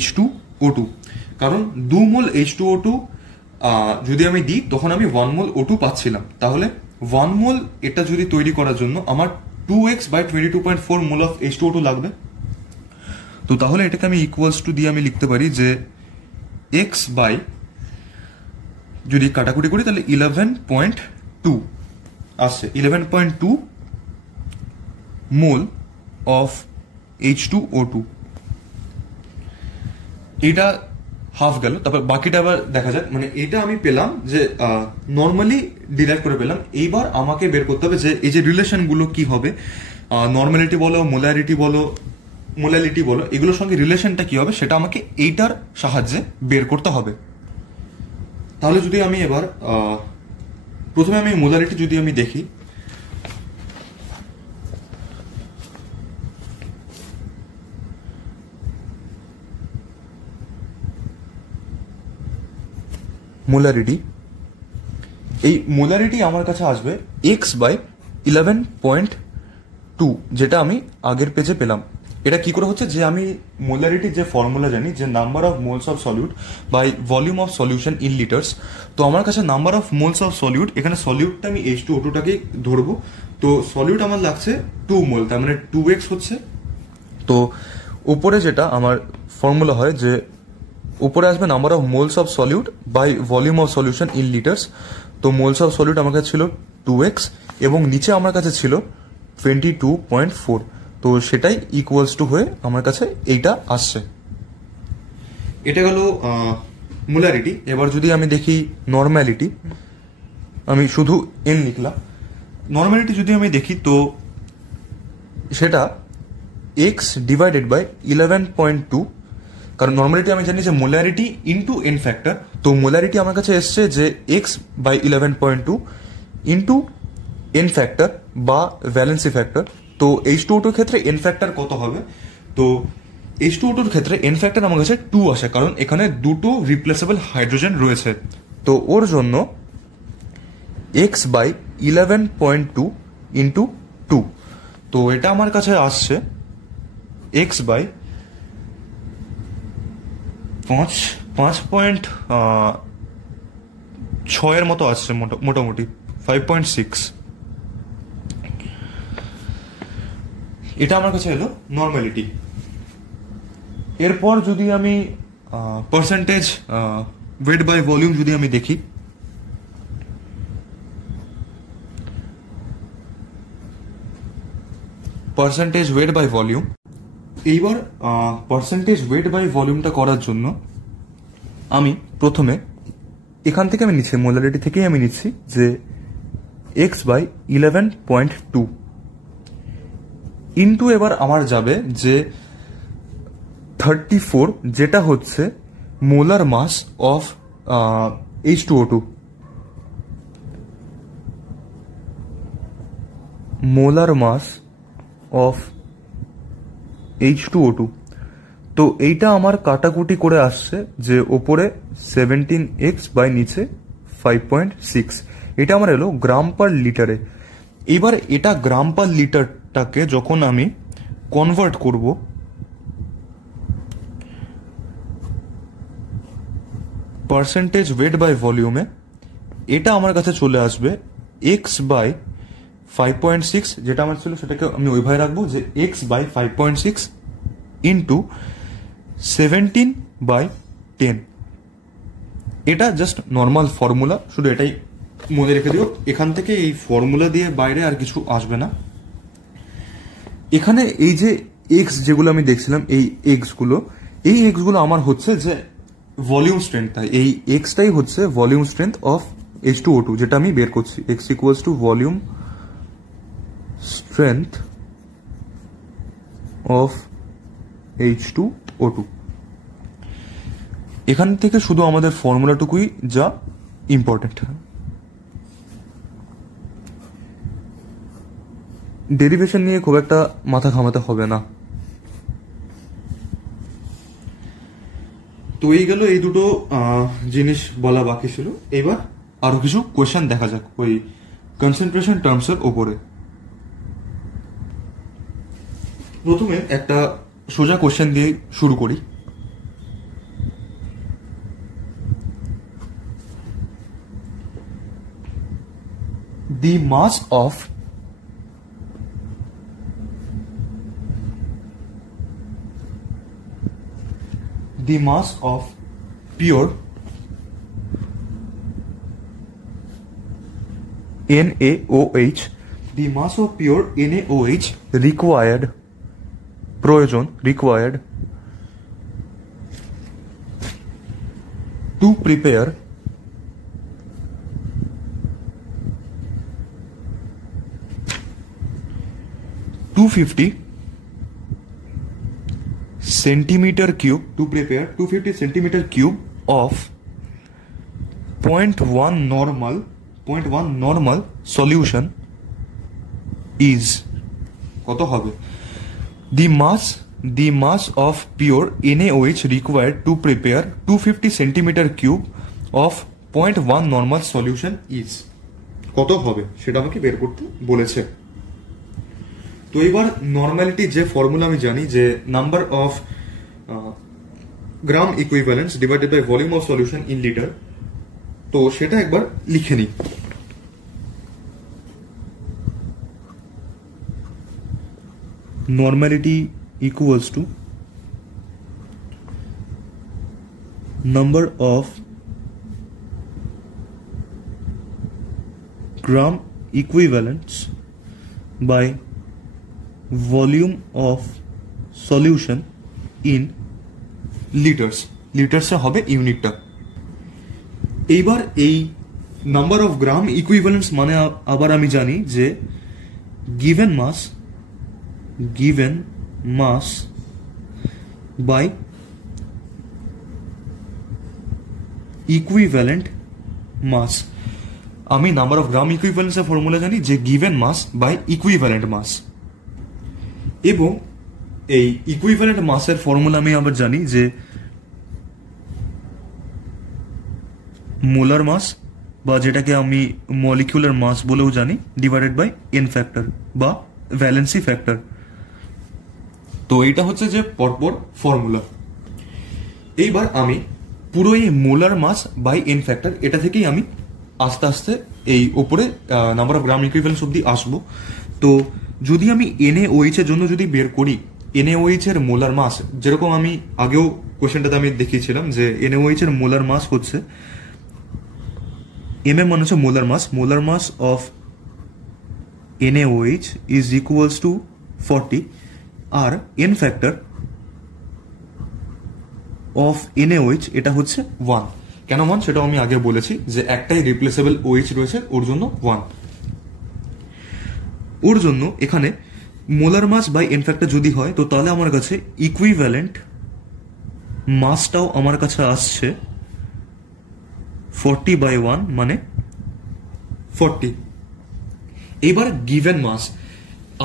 H2O2, কারণ 2 মোল H2O2 যদি আমি দিই তখন আমি 1 মোল O2 পাচ্ছিলাম, তাহলে 1 মোল এটা যদি তৈরি করার জন্য আমার 2x by 22.4 mole of H2O2 লাগবে। তো তাহলে এটাকে আমি ইকুয়ালস টু দিয়ে আমি লিখতে পারি যে x বাই, যদি কাটাকুটি করি তাহলে 11.2 আসছে, 11.2 মোল অফ H2O2। এটা হাফ গেল, তারপর বাকিটা আবার দেখা যাক। মানে এটা আমি পেলাম যে নর্মালি ডিরাইভ করে পেলাম। এইবার আমাকে বের করতে হবে যে এই যে রিলেশনগুলো কি হবে, নর্মালিটি বলো, মোলালিটি বলো, এগুলোর সঙ্গে রিলেশনটা কি হবে সেটা আমাকে এইটার সাহায্যে বের করতে হবে। তাহলে যদি আমি এবার প্রথমে আমি মোলালিটি যদি আমি দেখি, মোলারিটি, এই মোলারিটি আমার কাছে আসবে x বাই 11.2, যেটা আমি আগের পেজে পেলাম। এটা কি করে হচ্ছে যে আমি মোলারিটির যে ফর্মুলা জানি যে number of moles of solute by volume of solution in litres, তো আমার কাছে number of moles of solute, এখানে সলিউটটা আমি H2O2টাকেই ধরবো, তো সলিউট আমার লাগছে 2 মোল, তার মানে 2x হচ্ছে। তো উপরে যেটা আমার ফর্মুলা হয় যে উপরে আসবে number of moles of solute by volume of solution in litres, তো মোলস অফ সলিউট আমার কাছে ছিল 2x এবং নিচে আমার কাছে ছিল 22.4, তো সেটাই ইকুয়ালস টু হয়ে আমার কাছে এইটা আসছে। এটা গেল মোলারিটি। এবার যদি আমি দেখি নর্মালিটি, আমি শুধু n লিখলাম। নর্মালিটি যদি আমি দেখি তো সেটা x ডিভাইডেড বাই 11.2, কারণ নর্মালিটি আমি জানি যে মোলারিটি ইন্টু এন ফ্যাক্টর, তো মোলারিটি আমার কাছে এসছে যে x by 11.2 into N factor বা ভ্যালেন্সি ফ্যাক্টর। তো H2O2 ক্ষেত্রে এন ফ্যাক্টর কত হবে, তো H2O2 ক্ষেত্রে এন ফ্যাক্টর আমার কাছে 2 আসে, কারণ এখানে দুটো রিপ্লেসেবল হাইড্রোজেন রয়েছে। তো ওর জন্য x বাই 11.2 ইন্টু 2, তো এটা আমার কাছে আসছে x বাই 5.6 এর মতো আসছে, মোটামুটি 5.6। এটা আমার কাছে এলো নর্মালিটি। এরপর যদি আমি পার্সেন্টেজ ওয়েট বাই ভলিউম যদি আমি দেখি, পার্সেন্টেজ ওয়েট বাই ভলিউম, এইবার পার্সেন্টেজ ওয়েট বাই ভলিউমটা করার জন্য আমি প্রথমে এখান থেকে আমি নিচ্ছি, মোলারিটি থেকেই আমি নিচ্ছি যে x বাই 11.2 ইন্টু, এবার আমার যাবে যে 34, যেটা হচ্ছে molar mass of H2O2, molar mass of H2O2। তো এইটা আমার কাটাকুটি করে আসছে যে ওপরে 17x বাই নিচে 5.6, এটা আমার এলো গ্রাম পার লিটারে। এবার এটা গ্রাম পার লিটারটাকে যখন আমি কনভার্ট করব পার্সেন্টেজ ওয়েট বাই ভলিউমে, এটা আমার কাছে চলে আসবে x বাই 5.6, যেটা আমার ছিল সেটাকে আমি ওইভাবে রাখবো যে x বাই 5.6 ইন্টু 17 বাই 10। এটা জাস্ট নর্মাল ফর্মুলা, শুধু এটাই মনে রেখে দিও। এখান থেকে এই ফর্মুলা দিয়ে বাইরে আর কিছু আসবে না। এখানে এই যে এক্স যেগুলো আমি দেখছিলাম, এই এক্স গুলো আমার হচ্ছে যে ভলিউম স্ট্রেংথ, তাই এই এক্সটাই হচ্ছে ভলিউম স্ট্রেংথ অফ H2O2, যেটা আমি বের করছি। X equals to volume strength of H2O2। এখান থেকে শুধু আমাদের ফর্মুলাটুকুই যা ইম্পর্টেন্ট। ডেরিভেশন নিয়ে খুব একটা মাথা ঘামাতে হবে না। তো এই গেল এই দুটো জিনিস বলা বাকি ছিল। এবার আরো কিছু কোয়েশ্চেন দেখা যাক ওই কনসেন্ট্রেশন টার্মসের ওপরে। প্রথমে একটা সোজা কোয়েশ্চেন দিয়ে শুরু করি। The mass of pure NaOH, the mass of pure NaOH required to prepare 250 centimeter cube of 0.1 normal solution is কত হবে? The mass of pure NaOH required to prepare 250 centimeter cube of 0.1 normal solution is কত হবে সেটা আমাকে বের করতে বলেছে। তো এবার নর্মালিটি যে ফর্মুলা আমি জানি যে number of gram equivalence divided by volume of solution in liter, তো সেটা একবার লিখে নিই। Normality equals to number of gram equivalence by volume of solution in লিটার্সে হবে ইউনিটটা। এইবার এই নাম্বার অফ গ্রাম ইকুইভ্যালেন্স মানে আবার আমি জানি যে গিভেন মাস বাই ইকুইভ্যালেন্ট মাস। আমি নাম্বার অফ গ্রাম ইকুইভ্যালেন্সের ফর্মুলা জানি যে given mass by equivalent mass, এবং এই ইকুইভ্যালেন্ট মাসের ফর্মুলা আমি আবার জানি যে মোলার মাস বা যেটাকে আমি মলিকিউলার মাস বলেও জানি ডিভাইডেড বাই এন ফ্যাক্টর বা ভ্যালেন্সি ফ্যাক্টর। তো এইটা হচ্ছে যে পরপর ফর্মুলা। এইবার আমি পুরো এই molar mass by N factor এটা থেকেই আমি আস্তে আস্তে এই ওপরে নাম্বার অফ গ্রাম ইকুইভ্যালেন্স অব্দি আসবো। তো যদি আমি NaOH এর জন্য যদি বের করি NaOH এর মোলার মাস, যেরকম আমি আগেও কোশ্চেনটাতে আমি দেখিয়েছিলাম যে NaOH এর মোলার মাস হচ্ছে মানে হচ্ছে molar mass of NaOH is equals to 40, আর এন ফ্যাক্টর অফ NaOH এটা হচ্ছে 1। কেন 1 সেটাও আমি আগে বলেছি যে একটাই রিপ্লেসেবল OH রয়েছে, ওর জন্য 1। ওর জন্য এখানে molar mass by N factor যদি হয় তো তাহলে আমার কাছে ইকুইভ্যালেন্ট মাসটাও আমার কাছে আসছে 40/1 মানে 40। এবার গিভেন মাস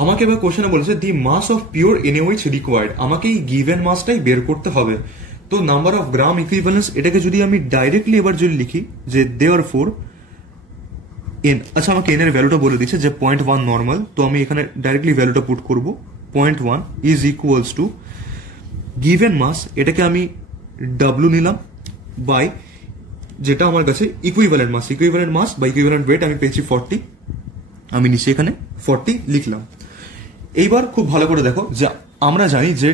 আমাকে এবার কোশ্চেনে বলেছে দি মাস অফ পিওর NaOH রিকোয়ার্ড, আমাকে এই গিভেন মাসটাই বের করতে হবে। তো নাম্বার অফ গ্রাম ইকুইভ্যালেন্স এটাকে যদি আমি ডাইরেক্টলি এবার যদি লিখি যে দেয়ারফর এন, আচ্ছা আমাকে এন এর ভ্যালুটা বলে দিচ্ছে যে 0.1 নর্মাল, তো আমি এখানে ডাইরেক্টলি ভ্যালুটা পুট করব 0.1 ইজ ইকুয়ালস টু গিভেন মাস, এটাকে আমি W নিলাম বাই যেটা আমার কাছে ইকুইভ্যালেন্ট মাস বা ইকুইভ্যালেন্ট ওয়েট আমি পেয়েছি 40, আমি নিচে এখানে 40 লিখলাম। এইবার খুব ভালো করে দেখো যে আমরা জানি যে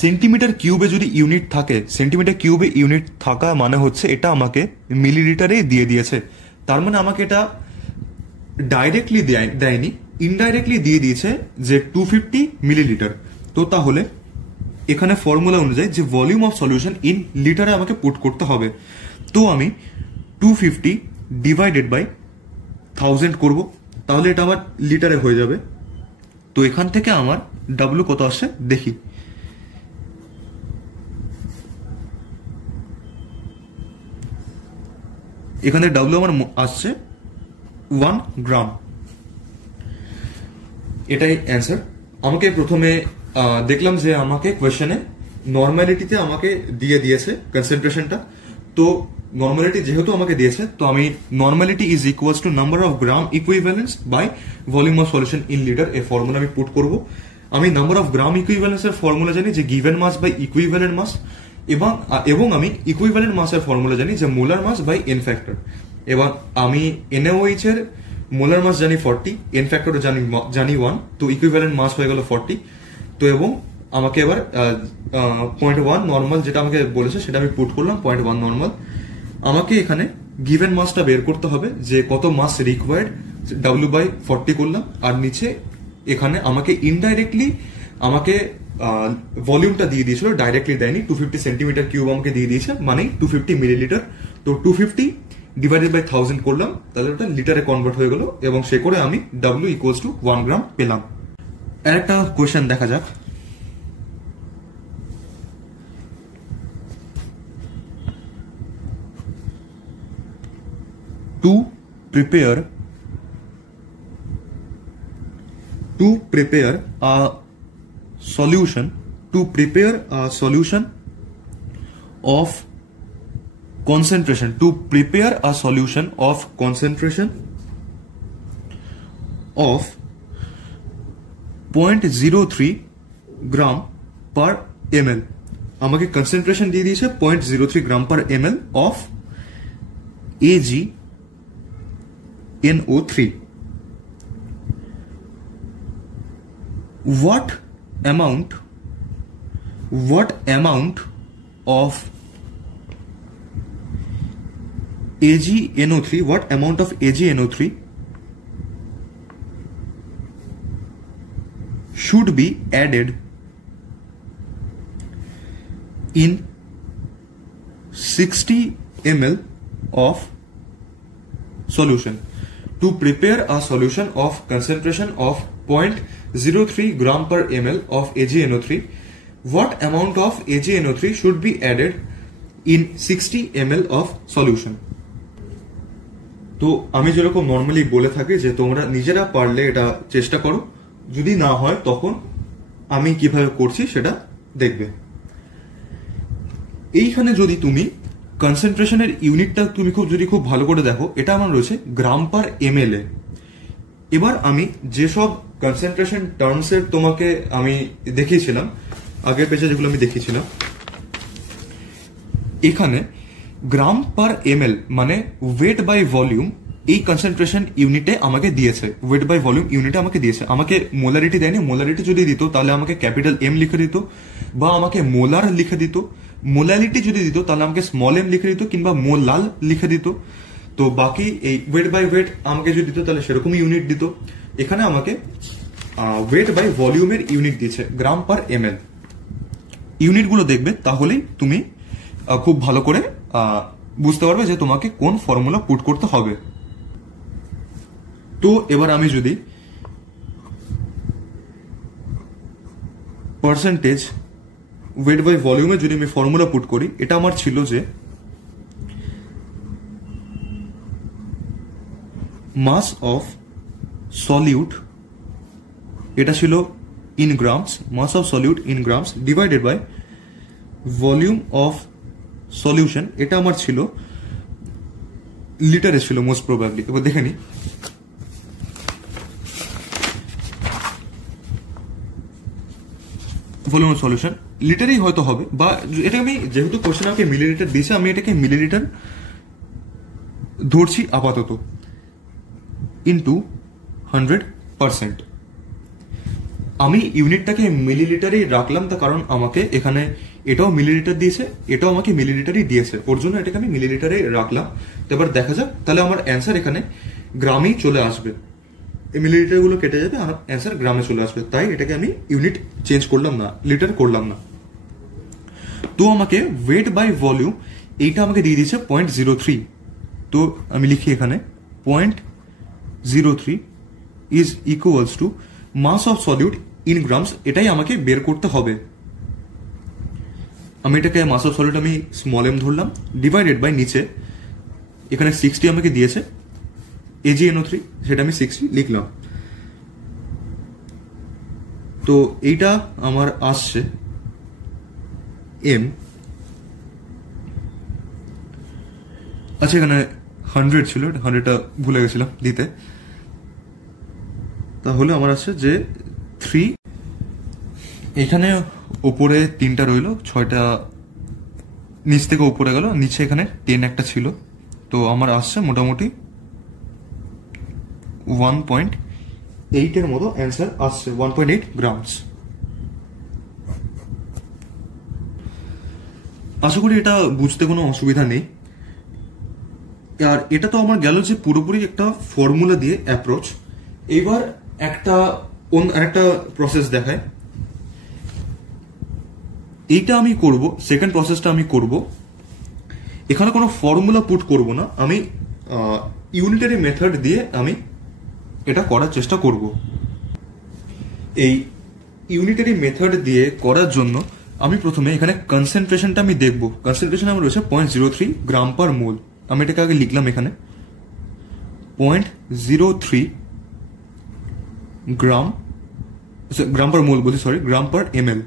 সেন্টিমিটার কিউবে যদি ইউনিট থাকে, সেন্টিমিটার কিউবে ইউনিট থাকা মানে হচ্ছে এটা আমাকে মিলিলিটারেই দিয়ে দিয়েছে। তার মানে আমাকে এটা ডাইরেক্টলি দেয়নি, ইনডাইরেক্টলি দিয়ে দিয়েছে যে 250 মিলিলিটার। তো তাহলে এখানে ফর্মুলা অনুযায়ী যে ভলিউম অফ সলিউশন ইন লিটারে আমাকে পুট করতে হবে। তো আমি 250 ডিভাইডেড বাই 1000 করব, তাহলে এটা আমার লিটারে হয়ে যাবে। তো এখান থেকে আমার ডাব্লিউ কত আসছে দেখি। এখানে ডাব্লিউ আমার আসছে 1 গ্রাম। এটাই অ্যান্সার। আমাকে প্রথমে দেখলাম যে আমাকে কোয়েশ্চেনে নর্মালিটিতে আমাকে দিয়ে দিয়েছে কনসেন্ট্রেশনটা। তো নর্মালিটি যেহেতু আমাকে দিয়েছে, তো আমি normality is equals to number of gram equivalence by volume of solution in litre, এই ফর্মুলা আমি পুট করব। আমি নাম্বার অফ গ্রাম ইকুইভ্যালেন্সের ফর্মুলা জানি যে given mass by equivalent mass, এবং আমি ইকুইভ্যালেন্ট মাসের ফর্মুলা জানি যে molar mass by N factor. এবং আমি NaOH এর মোলার মাস জানি 40, এন ফ্যাক্টর জানি 1, তো ইকুইভ্যালেন্ট মাস হয়ে গেল 40। তো এবং আমাকে এবার 0.1 নর্মাল যেটা আমাকে বলেছে সেটা আমি পুট করলাম 0.1 নর্মাল। আমাকে এখানে গিভেন মাসটা বের করতে হবে যে কত মাস রিকোয়ার্ড, W/40 করলাম। আর নিচে এখানে আমাকে ইনডাইরেক্টলি আমাকে ভলিউমটা দিয়ে দিয়েছিল, ডাইরেক্টলি দেয়নি। 250 সেন্টিমিটার কিউব আমাকে দিয়ে দিয়েছে, মানে 250 মিলিলিটার। তো 250 ডিভাইডেড বাই 1000 করলাম, তাহলে ওটা লিটারে কনভার্ট হয়ে গেল, এবং সে করে আমি W ইকুয়ালস টু 1 গ্রাম পেলাম। আর একটা কোয়েশ্চেন দেখা যাক। To prepare a solution of concentration, to prepare a solution of concentration of 0.03 gram per ml, আমাকে কনসেন্ট্রেশন দিয়ে দিয়েছে 0.03 গ্রাম পার ml of AgNO3. What amount of AgNO3 should be added in 60 ml of solution? To prepare a solution of concentration of 0.03 gram per ml of AgNO3, what amount of AgNO3 should be added in 60 ml of solution? তো আমি যেরকম normally বলে থাকি যে তোমরা নিজেরা পারলে এটা চেষ্টা করো, যদি না হয় তখন আমি কিভাবে করছি সেটা দেখবে। এইখানে যদি তুমি কনসেন্ট্রেশনের ইউনিটটা তুমি খুব ভালো করে দেখো, এটা আমার রয়েছে গ্রাম পার ml এ। এবার আমি যেসব কনসেন্ট্রেশন টার্মস এর তোমাকে আমি দেখিয়েছিলাম আগের পেজে, যেগুলো আমি দেখিয়েছিলাম, এখানে গ্রাম পার ml মানে ওয়েট বাই ভলিউম, এই কনসেন্ট্রেশন ইউনিটে আমাকে দিয়েছে, ওয়েট বাই ভলিউম ইউনিটে আমাকে দিয়েছে। আমাকে মোলারিটি দেয়নি, মোলারিটি যদি দিত তাহলে আমাকে ক্যাপিটাল M লিখে দিত, বা আমাকে মোলার লিখে দিত। মোলারিটি যদি দিত তাহলে আমাকে স্মল m লিখে দিত, কিংবা মোলাল লিখে দিত। তো বাকি এই ওয়েট বাই ওয়েট আমাকে যদি দিত তাহলে সেরকমই ইউনিট দিত। এখানে আমাকে ওয়েট বাই ভলিউমের ইউনিট দিয়েছে গ্রাম পার ml। ইউনিটগুলো দেখবে, তাহলেই তুমি খুব ভালো করে বুঝতে পারবে যে তোমাকে কোন ফর্মুলা পুট করতে হবে। তো এবার আমি যদি পার্সেন্টেজ ওয়েট বাই ভলিউমে যদি আমি ফর্মুলা পুট করি, এটা আমার ছিল যে মাস অফ সলিউট, এটা ছিল in grams, mass of solute in grams divided by volume of solution, এটা আমার ছিল লিটারে ছিল মোস্ট প্রবাবলি। এবার দেখে নি, ভলিউম অফ সলিউশন লিটারেই হয়তো হবে, বা এটা আমি যেহেতু কোশ্চেন আমাকে মিলিলিটার দিয়েছে, আমি এটাকে মিলিলিটার ধরছি আপাতত, ইন্টু 100%। আমি ইউনিটটাকে মিলিলিটারেই রাখলাম, তার কারণ আমাকে এখানে এটাও মিলিলিটার দিয়েছে, এটাও আমাকে মিলিলিটারই দিয়েছে, ওর জন্য এটাকে আমি মিলিলিটারে রাখলাম। তো এবার দেখা যাক, তাহলে আমার অ্যান্সার এখানে গ্রামেই চলে আসবে, এই মিলিলিটার গুলো কেটে যাবে, আমার অ্যান্সার গ্রামে চলে আসবে। তাই এটাকে আমি ইউনিট চেঞ্জ করলাম না, লিটার করলাম না। তো আমাকে ওয়েট বাই ভলিউম এইটা আমাকে দিয়ে দিয়েছে 0.03। তো আমি লিখি এখানে 0.03 is equals to mass of solute in grams, এটাই আমাকে বের করতে হবে। আমি এটাকে মাস অফ সলিউট আমি স্মল এম ধরলাম, ডিভাইডেড বাই নিচে এখানে 60 আমাকে দিয়েছে, AgNO3 সেটা আমি 60 লিখলাম। তো এইটা আমার আসছে এম, আচ্ছা এখানে 100 ছিল, 100টা ভুলে গেছিলাম দিতে, তাহলে আমার আসছে যে 3, এখানে ওপরে 3টা রইলো, 6টা নিচ থেকে উপরে গেল, নিচে এখানে 10 একটা ছিল, তো আমার আসছে মোটামুটি 1.8 এর মতো অ্যান্সার আসছে, 1.8 গ্রামস। আশা করি এটা বুঝতে কোনো অসুবিধা নেই। আর এটা তো আমার গেল যে পুরোপুরি একটা ফর্মুলা দিয়ে অ্যাপ্রোচ। এবার একটা প্রসেস দেখায়, এইটা আমি করব, সেকেন্ড প্রসেসটা আমি করব, এখানে কোনো ফর্মুলা পুট করব না, আমি ইউনিটারি মেথড দিয়ে আমি এটা করার চেষ্টা করব। এই ইউনিটারি মেথড দিয়ে করার জন্য আমি প্রথমে এখানে কনসেন্ট্রেশনটা আমি দেখব। কনসেন্ট্রেশন আমার রয়েছে 0.03 গ্রাম পার মোল, আমি এটাকে আগে লিখলাম এখানে 0.03 গ্রাম পার মোল বলছি, সরি, গ্রাম পার ml।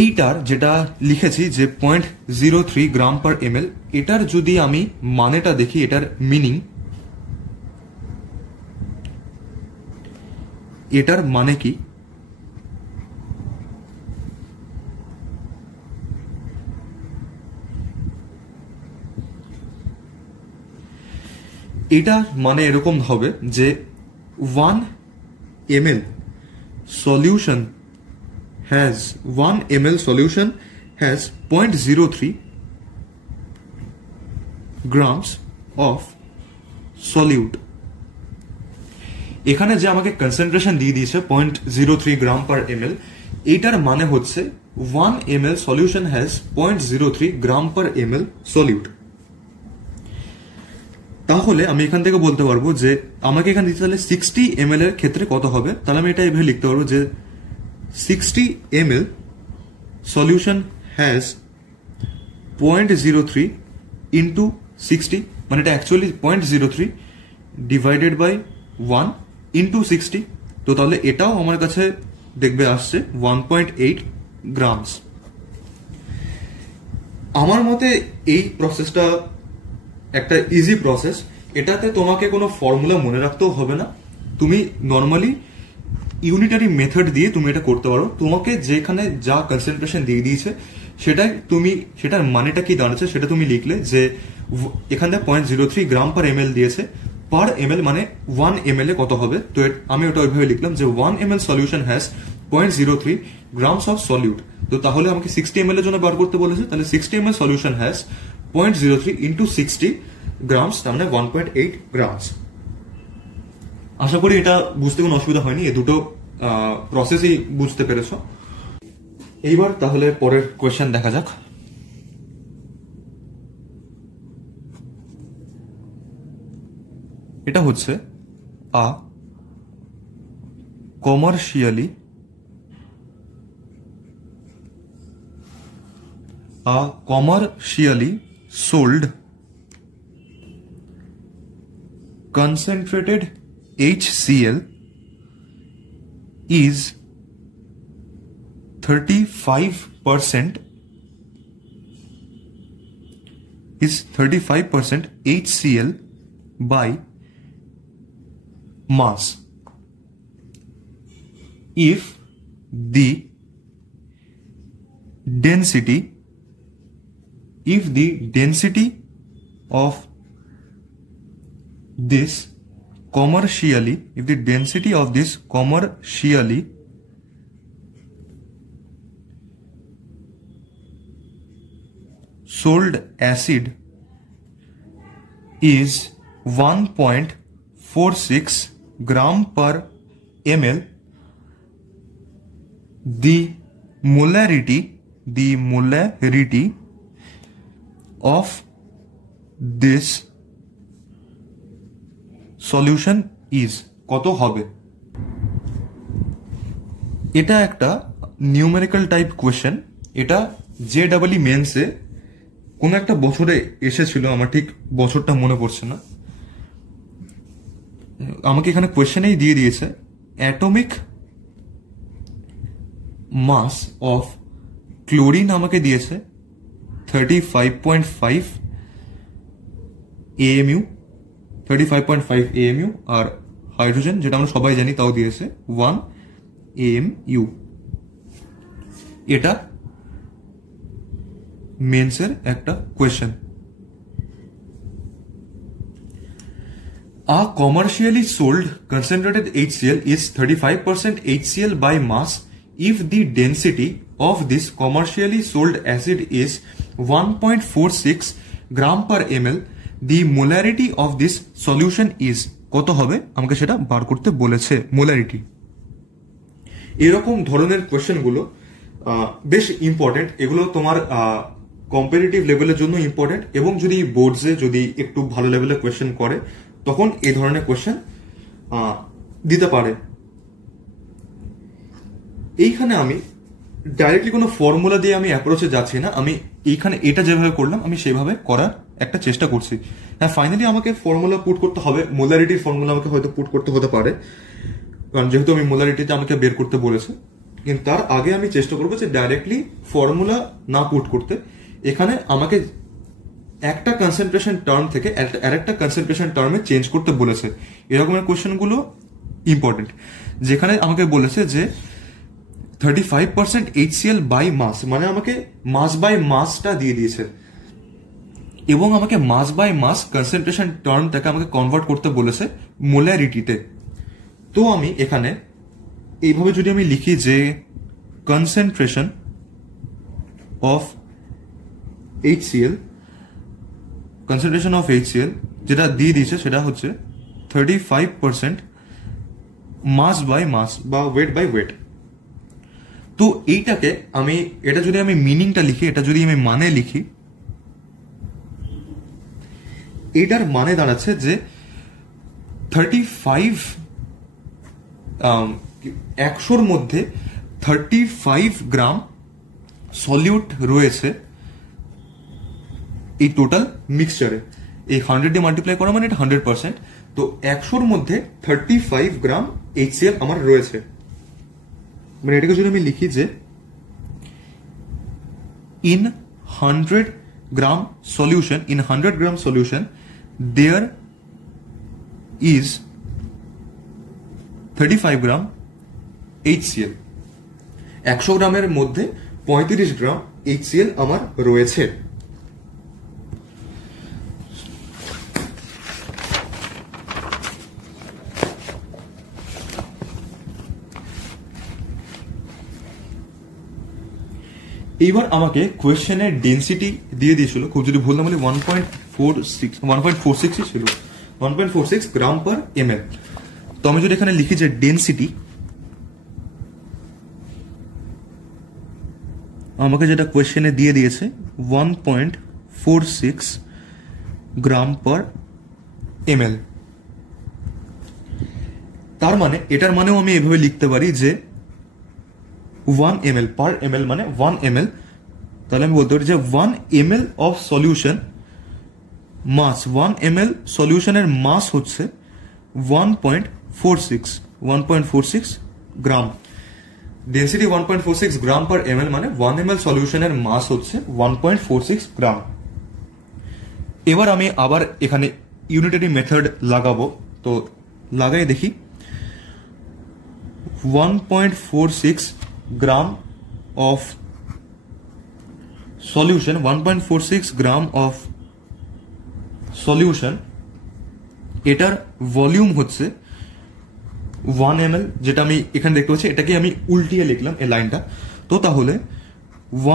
এইটার যেটা লিখেছি যে 0.03 গ্রাম পার ml, এটার যদি আমি মানেটা দেখি, এটার মিনিং, এটার মানে কি, এটা মানে এরকম হবে যে 1 ml solution has 0.03 grams of solute। এখানে যে আমাকে কনসেন্ট্রেশন দিয়ে দিয়েছে 0.03 গ্রাম পার ml, এইটার মানে হচ্ছে 1 ml solution has 0.03 gram per ml solute। তাহলে আমি এখান থেকে বলতে পারবো যে আমাকে এখানে দিতে তাহলে 60 ml এর ক্ষেত্রে কত হবে, তাহলে আমি এটা এভাবে লিখতে পারবো যে 60 ml solution has 0.03 into 60, মানে এটা অ্যাকচুয়ালি 0.03 ডিভাইডেড বাই 1 into 60, তো তাহলে এটাও আমার কাছে দেখবে আসছে 1.8 গ্রামস। আমার মতে এই প্রসেসটা একটা ইজি প্রসেস, এটাতে তোমাকে কোনো ফর্মুলা মনে রাখতেও হবে না, তুমি নর্মালি ইউনিটারি মেথড দিয়ে তুমি এটা করতে পারো। তোমাকে যেখানে যা কনসেন্ট্রেশন দিয়ে দিয়েছে সেটার মানেটা কি দাঁড়াচ্ছে সেটা তুমি লিখলে, যে এখানে 0.03 গ্রাম পার ml দিয়েছে, পার ml মানে 1 ml এ কত হবে, তো আমি ওটা ওইভাবে লিখলাম যে 1 ml solution has 0.03 grams of solute. তো তাহলে আমাকে 60 ml এর জন্য বার করতে বলেছে, তাহলে 60 ml solution has 0.03 into 60 grams, তার মানে 1.8 গ্রামস। আশা করি এটা বুঝতে কোনো অসুবিধা হয়নি, এই দুটো প্রসেসই বুঝতে পেরেছ। এইবার তাহলে পরের কোয়েশ্চেন দেখা যাক। এটা হচ্ছে আ commercially sold concentrated HCl is 35% HCl by mass if the density of this commercially, if the density of this commercially sold acid is 1.46 gram per ml, the molarity of this solution is কত হবে? এটা একটা numerical type question. এটা JEE মেন্সে কোন একটা বছরে এসেছিল, আমার ঠিক বছরটা মনে পড়ছে না। আমাকে এখানে কোয়েশ্চেনেই দিয়ে দিয়েছে অ্যাটমিক মাস অফ ক্লোরিন আমাকে দিয়েছে 35.5 AMU, 35.5 AMU, আর হাইড্রোজেন যেটা আমরা সবাই জানি তাও দিয়েছে 1 AMU। এটা মেন্সের একটা question. A commercially sold concentrated HCl is 35% HCl by mass if the density of this commercially sold acid is 1.46 gram per ml, the molarity of this solution is কত হবে আমাকে সেটা বার করতে বলেছে, মোলারিটি। এরকম ধরনের কোয়েশ্চেনগুলো বেশ ইম্পর্টেন্ট। এগুলো তোমার কম্পারেটিভ লেভেলের জন্য ইম্পর্টেন্ট, এবং যদি বোর্ডসে যদি একটু ভালো লেভেলের কোয়েশ্চেন করে তখন এই ধরনের কোয়েশ্চেন দিতে পারে। এইখানে আমি ডাইরেক্টলি কোনো ফর্মুলা দিয়ে আমি অ্যাপ্রোচে যাচ্ছি না, আমি এইখানে এটা যেভাবে করলাম আমি সেভাবে করার একটা চেষ্টা করছি। হ্যাঁ, ফাইনালি আমাকে ফর্মুলা পুট করতে হবে, মোলারিটির ফর্মুলা আমাকে হয়তো পুট করতে হতে পারে, কারণ যেহেতু আমি মোলারিটিতে আমাকে বের করতে বলেছে। কিন্তু তার আগে আমি চেষ্টা করবো যে ডাইরেক্টলি ফর্মুলা না পুট করতে। এখানে আমাকে একটা কনসেন্ট্রেশন টার্ম থেকে আরেকটা কনসেন্ট্রেশন টার্মে চেঞ্জ করতে বলেছে। এরকমের কোয়েশ্চেনগুলো ইম্পর্টেন্ট, যেখানে আমাকে বলেছে যে 35% HCl বাই মাস, মানে আমাকে মাস বাই মাসটা দিয়ে দিয়েছে, এবং আমাকে মাস বাই মাস কনসেন্ট্রেশন টার্মটাকে আমাকে কনভার্ট করতে বলেছে মোলারিটিতে। তো আমি এখানে এইভাবে যদি আমি লিখি যে concentration of HCl, concentration of HCl যেটা দিয়ে দিয়েছে সেটা হচ্ছে 35% মাস বাই মাস বা ওয়েট বাই ওয়েট। তো এইটাকে আমি, এটা যদি আমি মিনিংটা লিখি, এটা যদি আমি মানে লিখি, এটার মানে দাঁড়াচ্ছে যে 100-র মধ্যে 35 গ্রাম সলিউট রয়েছে এই টোটাল মিক্সচারে। এই 100 দিয়ে মাল্টিপ্লাই করা মানে এটা 100%। তো 100-র মধ্যে 35 গ্রাম HCl আমার রয়েছে। মানে এটাকে যদি আমি লিখি যে in 100 gram solution there is 35 gram HCl, 100 গ্রামের মধ্যে 35 গ্রাম HCl আমার রয়েছে। এইবার আমাকে কোয়েশ্চেনের ডেন্সিটি দিয়ে দিয়েছিল, খুব যদি ভুল না বলি 1.46 ছিল, 1.46 গ্রাম পার ml। তো আমি যদি এখানে লিখি যে ডেন্সিটি, আমাকে যেটা কোয়েশ্চেনে দিয়ে দিয়েছে 1.46 গ্রাম পার ml। তার মানে এটার মানেও আমি এভাবে লিখতে পারি যে 1 ml per ml মানে 1 ml। তাহলে আমি বলতে পারি যে 1 ml of solution mass, 1 ml সলিউশনের মাস হচ্ছে 1.46 গ্রাম। ডেন্সিটি 1.46 গ্রাম পার ml মানে 1 ml সলিউশনের মাস হচ্ছে 1.46 গ্রাম। এবার আমি আবার এখানে ইউনিটারি মেথড লাগাবো, তো লাগাই দেখি। 1.46 gram of solution, 1.46 gram of solution এটার ভলিউম হচ্ছে 1 ml, যেটা আমি এখানে দেখতে পাচ্ছি, এটাকে আমি উল্টিয়ে লিখলাম এই লাইনটা। তো তাহলে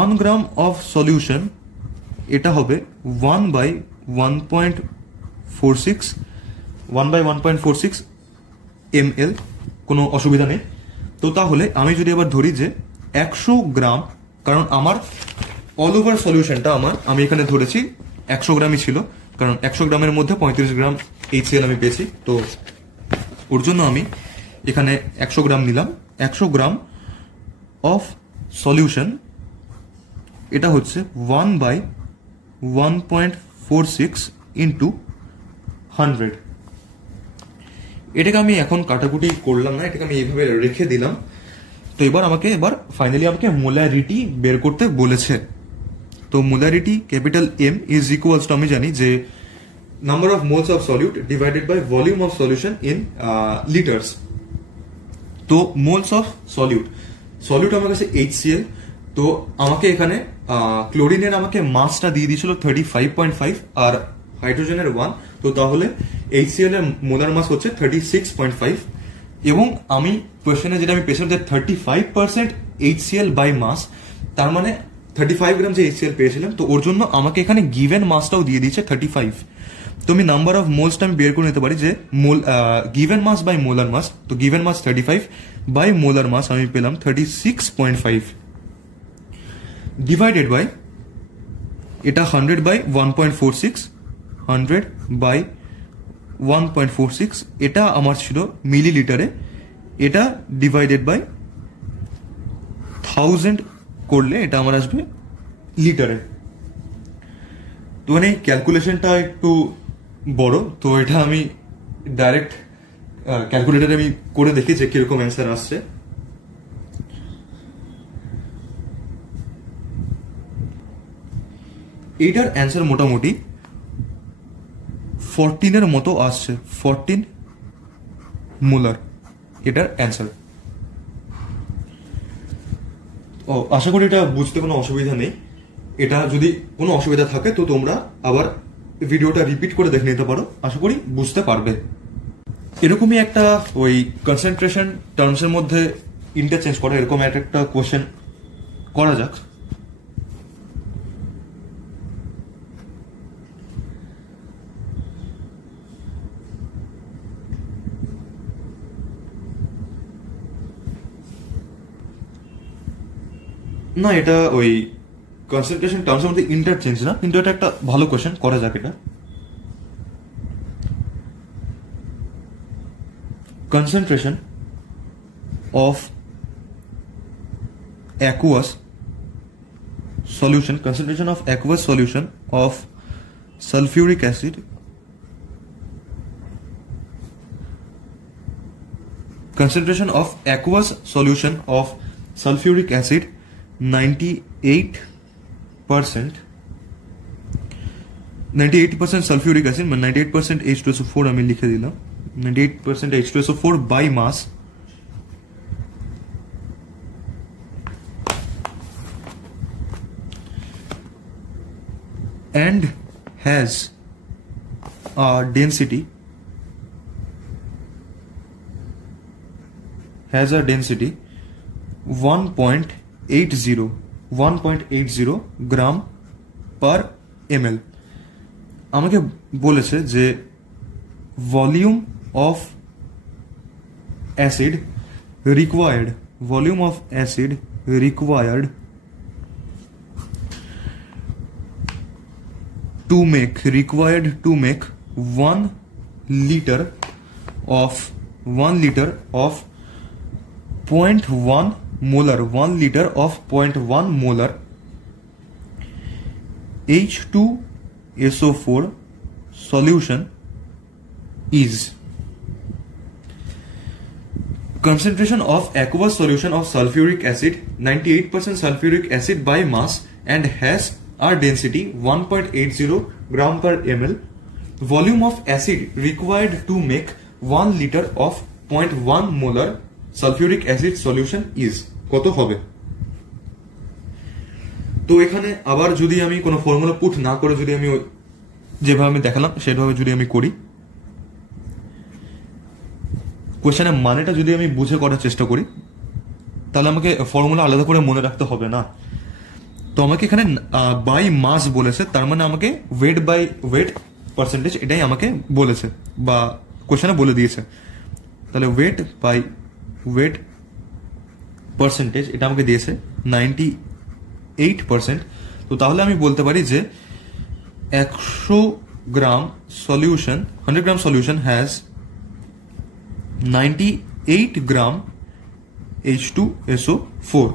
1 গ্রাম অফ সলিউশন এটা হবে 1/1.46 ml, কোনো অসুবিধা নেই। তো তাহলে আমি যদি আবার ধরি যে 100 গ্রাম, কারণ আমার অল ওভার সলিউশনটা আমি এখানে ধরেছি 100 গ্রামই ছিল, কারণ 100 গ্রামের মধ্যে 35 গ্রাম HCl আমি পেয়েছি, তো ওর জন্য আমি এখানে 100 গ্রাম নিলাম। 100 গ্রাম অফ সলিউশন এটা হচ্ছে 1/1.46 ইন্টু 100। এটাকে আমি এখন কাটাকুটি করলাম না, এটাকে আমি এইভাবে রেখে দিলাম। তো এবার ফাইনালি আমাকে মোলারিটি বের করতে বলেছে। তো molarity capital M is equals to, আমি জানি যে number of moles of solute divided by volume of solution in litres. তো মোলস অফ সলিউট আমার কাছে HCl। তো আমাকে এখানে ক্লোরিনের আমাকে মাসটা দিয়ে দিয়েছিল 35.5 আর হাইড্রোজেনের 1। তো তাহলে HCl এর মোলার মাস হচ্ছে 36.5। এবং আমি কোয়েশ্চেনে যেটা আমি পেয়েছিলাম যে 35% HCl বাই মাস, তার মানে 35 গ্রাম যে HCl পেয়েছিলাম, তো ওর জন্য আমাকে এখানে গিভেন মাসটাও দিয়ে দিয়েছে 35। তো আমি নাম্বার অফ মোলসটা আমি বের করে নিতে পারি যে given mass by molar mass. তো given mass 35 by molar mass আমি পেলাম 36.5 ডিভাইডেড বাই এটা 100/1.46, 100/1.46, এটা আমার ছিল মিলিলিটারে, এটা ডিভাইডেড বাই 1000 করলে এটা আমার আসবে লিটারে। তো মানে ক্যালকুলেশনটা একটু বড়, তো এটা আমি ডাইরেক্ট ক্যালকুলেটারে আমি করে দেখি যে কিরকম অ্যান্সার আসছে। এইটার অ্যান্সার মোটামুটি 14 মতো আসছে, 14 মোলার এটার অ্যান্সার। ও আশা করি এটা বুঝতে কোনো অসুবিধা নেই। এটা যদি কোনো অসুবিধা থাকে তো তোমরা আবার ভিডিওটা রিপিট করে দেখে নিতে পারো, আশা করি বুঝতে পারবে। এরকমই একটা ওই কনসেন্ট্রেশন টার্মসের মধ্যে ইন্টারচেঞ্জ করা এরকম একটা কোশ্চেন করা যাক। না, এটা ওই কনসেন্ট্রেশন টার্মসের মধ্যে ইন্টারচেঞ্জ না, কিন্তু এটা একটা ভালো কোশ্চেন, করা যাক এটা। concentration of aqueous solution of sulfuric acid concentration of aqueous solution of sulfuric acid 98% sulfuric acid, 98% H2SO4 আমি লিখে দিলাম, 98% H2SO4 by mass and has a density 1.80 gram per ml। আমাকে বলেছে যে volume of acid required to make 1 liter of 0.1 molar H2SO4 solution is concentration of aqueous solution of sulfuric acid 98% sulfuric acid by mass and has a density 1.80 gram per ml. Volume of acid required to make 1 liter of 0.1 molar sulfuric acid solution is কত হবে? তো এখানে আবার যদি আমি কোনো formula put না করে যদি আমি যেভাবে আমি দেখালাম সেভাবে যদি আমি করি, কোয়েশ্চেনের মানেটা যদি আমি বুঝে করার চেষ্টা করি তাহলে আমাকে ফর্মুলা আলাদা করে মনে রাখতে হবে না। তো আমাকে এখানে বাই মাস বলেছে, তার মানে আমাকে ওয়েট বাই ওয়েট পার্সেন্টেজ এটাই আমাকে বলেছে বা কোয়েশ্চেনে বলে দিয়েছে। তাহলে ওয়েট বাই ওয়েট পার্সেন্টেজ এটা আমাকে দিয়েছে 98%। তো তাহলে আমি বলতে পারি যে 100 gram solution 100 gram solution has 98 gram H2SO4।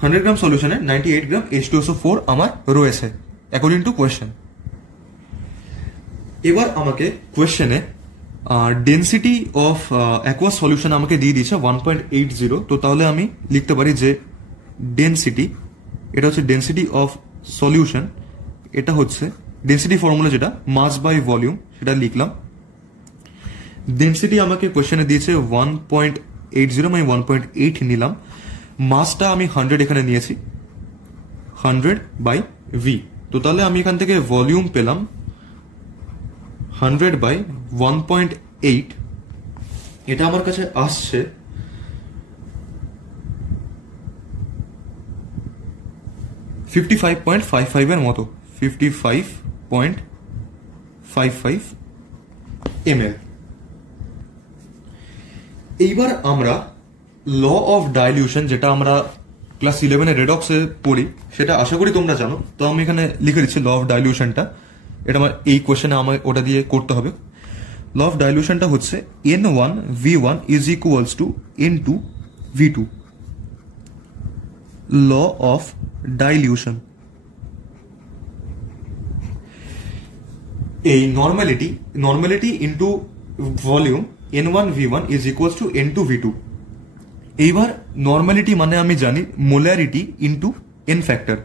100 gram সলিউশনে 98 গ্রাম H2SO4 আমার রয়েছে অ্যাকর্ডিং টু কোয়েশ্চেন। এবার আমাকে কোয়েশ্চেনে ডেন্সিটি অফ অ্যাকোয়াস সলিউশন আমাকে দিয়ে দিয়েছে 1.80। তো তাহলে আমি লিখতে পারি যে ডেন্সিটি, এটা হচ্ছে ডেন্সিটি অফ সলিউশন, এটা হচ্ছে ডেন্সিটি ফর্মুলা যেটা মাস বাই ভলিউম, সেটা লিখলাম। ডেন্সিটি আমাকে কোয়েশ্চেনে দিয়েছে 1.80, আমি 1.8 নিলাম। মাসটা আমি 100 এখানে নিয়েছি, 100/V। তো তাহলে আমি এখান থেকে ভলিউম পেলাম 100/1.8। এটা আমার কাছে আসছে 55.55 এর মতো, 55.55 ml। এইবার আমরা ল অফ ডাইলিউশন, যেটা আমরা ক্লাস 11 রেডক্সে পড়ি, সেটা আশা করি তোমরা জানো। তো আমি এখানে লিখে দিচ্ছি ল অফ ডাইলিউশনটা, এটা আমার এই কোয়েশ্চেনে আমাকে ওটা দিয়ে করতে হবে। ল অফ ডাইলিউশনটা হচ্ছে N1V1 is equals to N2V2। Law of dilution, এই normality into volume N1V1 is equals to N2V2। এইবার নর্মালিটি মানে আমি জানি মোলারিটি ইন্টু এন ফ্যাক্টর।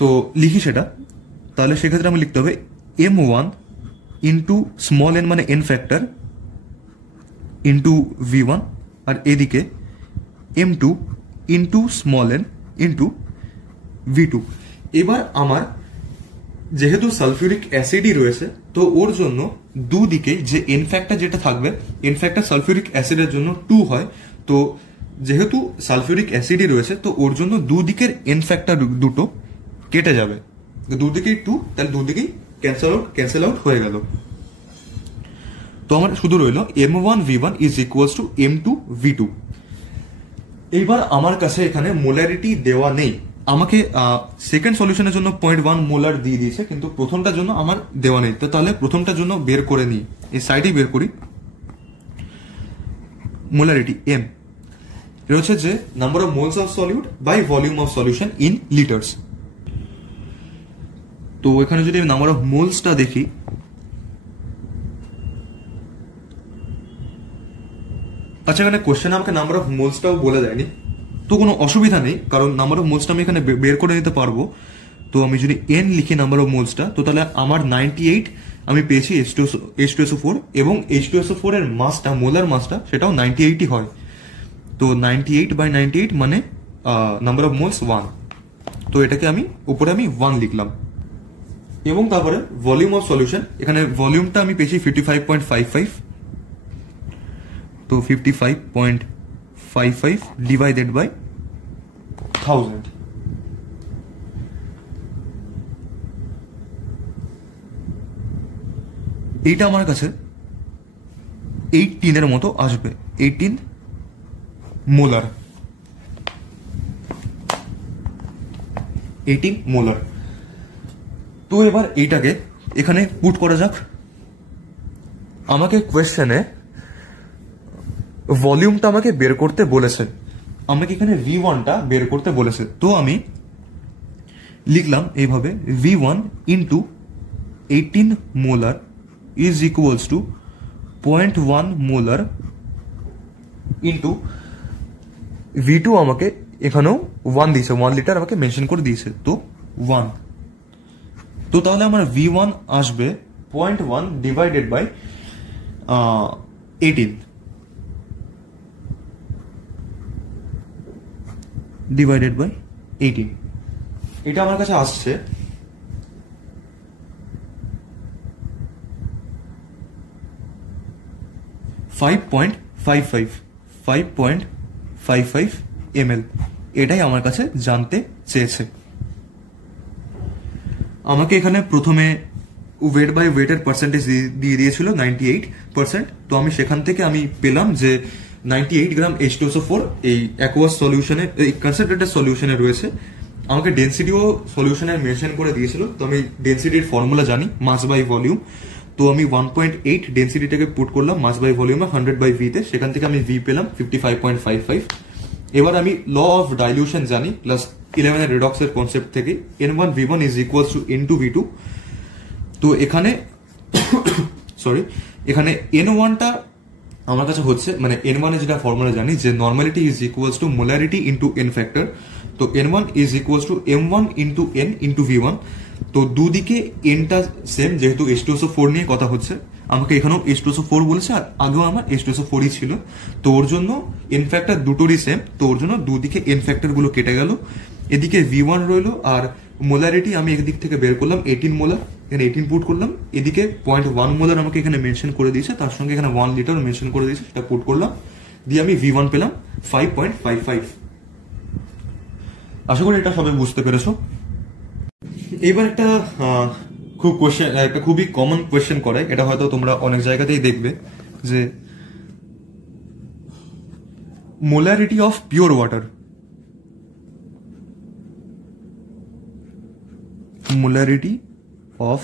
তো লিখি সেটা, তাহলে সেক্ষেত্রে আমি লিখতে হবে M1 ইন্টু স্মল এন মানে এন ফ্যাক্টর ইন্টু V1, আর এদিকে M2 into small N into V2। এবার আমার যেহেতু সালফিউরিক অ্যাসিডই রয়েছে, তো ওর জন্য দুদিকে যে এন ফ্যাক্টর যেটা থাকবে, এন ফ্যাক্টর সালফিউরিক অ্যাসিডের জন্য 2 হয়। তো যেহেতু সালফিউরিক অ্যাসিডই রয়েছে, তো ওর জন্য দুদিকের এন ফ্যাক্টর দুটো কেটে যাবে, দুদিকেই 2, তাহলে দুদিকেই ক্যান্সেল আউট হয়ে গেল। তো আমার শুধু রইল M1V1 is equals two M2V2। এইবার আমার কাছে এখানে মোলারিটি দেওয়া নেই, আমাকে সেকেন্ড সলিউশনের জন্য 0.1 মোলার দিয়ে দিয়েছে, কিন্তু প্রথমটার জন্য আমার দেওয়া নেই। তো তাহলে প্রথমটার জন্য বের করে নিই, এই সাইডেই বের করি। মোলারিটি M, এটা হচ্ছে যে number of moles of solute by volume of solution in litres. তো এখানে যদি নাম্বার অফ মোলসটা দেখি, আচ্ছা এখানে কোশ্চেনে আমাকে নাম্বার অফ মোলসটাও বলে দেয়নি, তো কোনো অসুবিধা নেই, কারণ নাম্বার অফ মোলসটা আমি এখানে বের করে নিতে পারবো। তো আমি যদি n লিখি নাম্বার অফ মোলসটা, তো তাহলে আমার 98 আমি পেয়েছি H2SO4, এবং H2SO4 এর মাসটা, মোলার মাসটা, সেটাও 98ই হয়। তো 98/98 মানে নাম্বার অফ মোলস 1। তো এটাকে আমি উপরে আমি 1 লিখলাম। এবং তারপরে ভলিউম অফ সলিউশন, এখানে ভলিউমটা আমি পেয়েছি 55.55। তো 55.55 ডিভাইডেড বাই 1000। এইটা আমার কাছে 18 এর মতো আসবে, 18 মোলার। 18 মোলার। তো এবার এইটাকে এখানে পুট করা যাক। আমাকে কোয়েশ্চেনে ভলিউমটা আমাকে বের করতে বলেছে, আমাকে এখানে V1টা বের করতে বলেছে। তো আমি লিখলাম এইভাবে, V1 into 18 molar is equals two 0.1 molar into V2 আমাকে এখানেও 1 দিয়েছে, 1 লিটার আমাকে মেনশন করে দিয়েছে, তো 1। তো তাহলে আমার V1 আসবে 0.1 ডিভাইডেড বাই 18 ডিভাইডেড বাই 18, এটা আমার কাছে আসছে 5.55 ml, এটাই আমার কাছে জানতে চেয়েছে। আমাকে এখানে প্রথমে ওয়েট বাই ওয়েটের পার্সেন্টেজ দিয়ে দিয়েছিল 98%। তো আমি সেখান থেকে আমি পেলাম যে 98 গ্রাম H2SO4 এই অ্যাকোয়াস সলিউশনে, এই কনসেন্ট্রেটেড সলিউশনে রয়েছে। আমাকে ডেন্সিটিও সলিউশনে মেনশন করে দিয়েছিল, তো আমি ডেন্সিটির ফর্মুলা জানি, মাস বাই ভলিউম। তো আমি 1.8 ডেন্সিটিটাকে পুট করলাম মাস বাই ভলিউমে 100/V তে, সেখান থেকে আমি V পেলাম 55.55। এবার আমি ল অফ ডাইলিউশন জানি ক্লাস 11 এর রেডক্সের কনসেপ্ট থেকে, N1V1 is equals to N2V2। তো এখানে সরি, এখানে N1টা আমার কাছে হচ্ছে, মানে N1 এর যেটা ফর্মুলা জানি যে normality is equals to molarity into N factor. তো N1 is equals two M1 into N into V1। তো দুদিকে Nটা সেম, যেহেতু H2SO4 নিয়ে কথা হচ্ছে, আমাকে এখানেও H2SO4 বলেছে আর আগেও আমার H2SO4ই ছিল। তো ওর জন্য N ফ্যাক্টর দুটোরই সেম, তো ওর জন্য দুদিকে N ফ্যাক্টর গুলো কেটে গেল, এদিকে V1 রইলো। আর মোলারিটি আমি একদিক থেকে বের করলাম 18 মোলার, এখানে 18 পুট করলাম। এদিকে 0.1 মোলার আমাকে এখানে মেনশন করে দিয়েছে, তার সঙ্গে এখানে 1 লিটার মেনশন করে দিয়েছে, সেটা পুট করলাম, দিয়ে আমি V1 পেলাম 5.55। আশা করি এটা সবাই বুঝতে পেরেছো। এবার একটা খুবই কমন কোয়েশ্চেন করে, এটা হয়তো তোমরা অনেক জায়গাতেই দেখবে, যে molarity of pure water, molarity of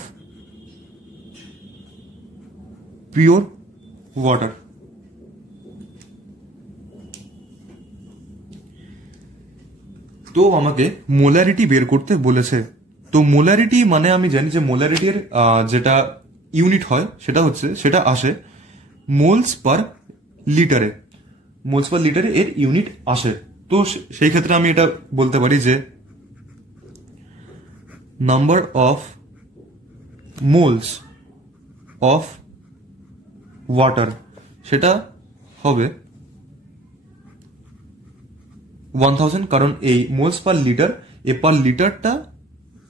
pure water. তো আমাকে মোলারিটি বের করতে বলেছে। তো মোলারিটি মানে আমি জানি যে মোলারিটির যেটা ইউনিট হয় সেটা আসে মোলস পার লিটারে, মোলস পার লিটারে এর ইউনিট আসে। তো সেই ক্ষেত্রে আমি এটা বলতে পারি যে number of moles of water সেটা হবে 1000, কারণ এই মোলস পার লিটার, এ পার লিটারটা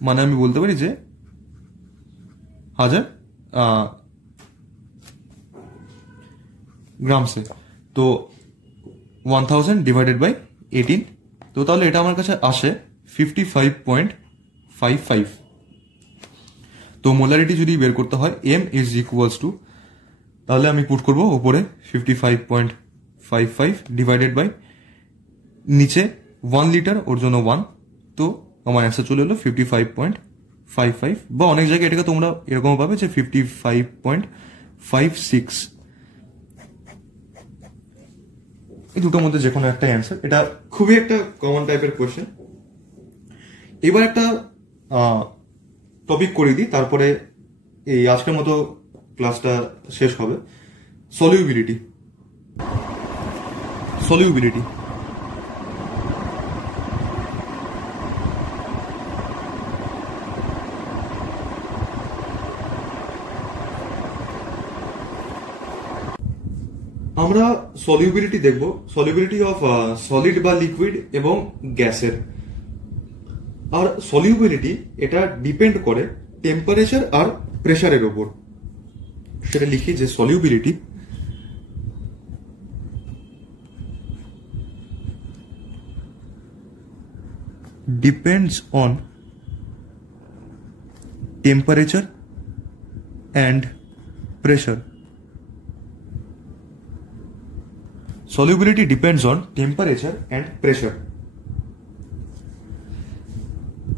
মানে আমি বলতে পারি যে 1000 গ্রামসে। তো 1000 ডিভাইডেড বাই 18, তো তাহলে এটা আমার কাছে আসে 55.55। তো মোলারিটি যদি বের করতে হয় M ইজ ইকুয়ালস টু, তাহলে আমি পুট করব উপরে 55.55 ডিভাইডেড বাই নিচে 1 লিটার, ওর জন্য 1। তো আমার অ্যান্সার চলে এলো 55.55, বা অনেক জায়গায় এটাকে তোমরা এরকম পাবে যে 55.56। এই দুটোর মধ্যে যে কোনো একটা অ্যান্সার। এটা খুবই একটা কমন টাইপের কোয়েশ্চেন। এবার একটা টপিক করে দিই, তারপরে এই আজকের মতো ক্লাসটা শেষ হবে। সলিউবিলিটি। সলিউবিলিটি আমরা সলিউবিলিটি দেখব, সলিউবিলিটি অফ সলিড বা লিকুইড এবং গ্যাসের। আর সলিউবিলিটি এটা ডিপেন্ড করে টেম্পারেচার আর প্রেসারের উপর। সেটা লিখি যে solubility depends on temperature and pressure. Solubility depends on temperature and pressure.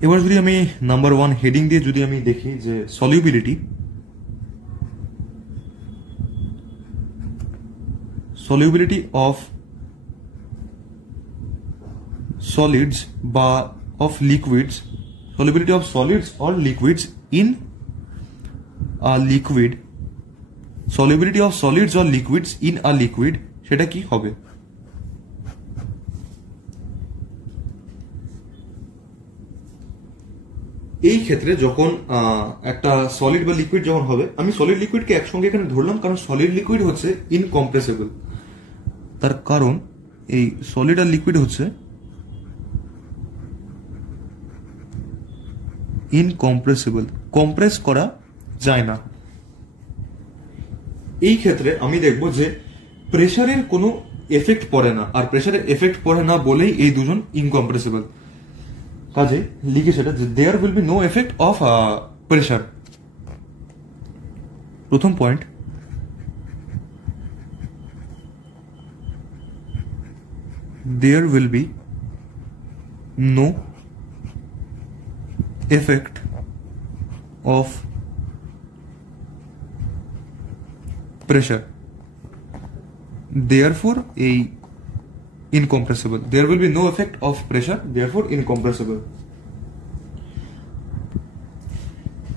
এবার যদি আমি নাম্বার 1 হেডিং দিয়ে যদি আমি দেখি যে solubility of solids বা of liquids, solubility of solids or liquids in a liquid, solubility of solids or liquids in a liquid, সেটা কি হবে? এই ক্ষেত্রে যখন একটা সলিড বা লিকুইড যখন হবে, আমি সলিড লিকুইডকে একসঙ্গে এখানে ধরলাম, কারণ সলিড লিকুইড হচ্ছে ইনকম্প্রেসেবল। তার কারণ এই সলিড আর লিকুইড হচ্ছে ইনকম্প্রেসেবল, কম্প্রেস করা যায় না। এই ক্ষেত্রে আমি দেখব যে প্রেসারের কোনো এফেক্ট পড়ে না, আর প্রেসারের এফেক্ট পড়ে না বলেই এই দুজন ইনকম্প্রেসিবল। কাজে লিখে সেটা there will be no effect of pressure. প্রথম point, there will be no effect of pressure, therefore a incompressible. There will be no effect of pressure, therefore incompressible.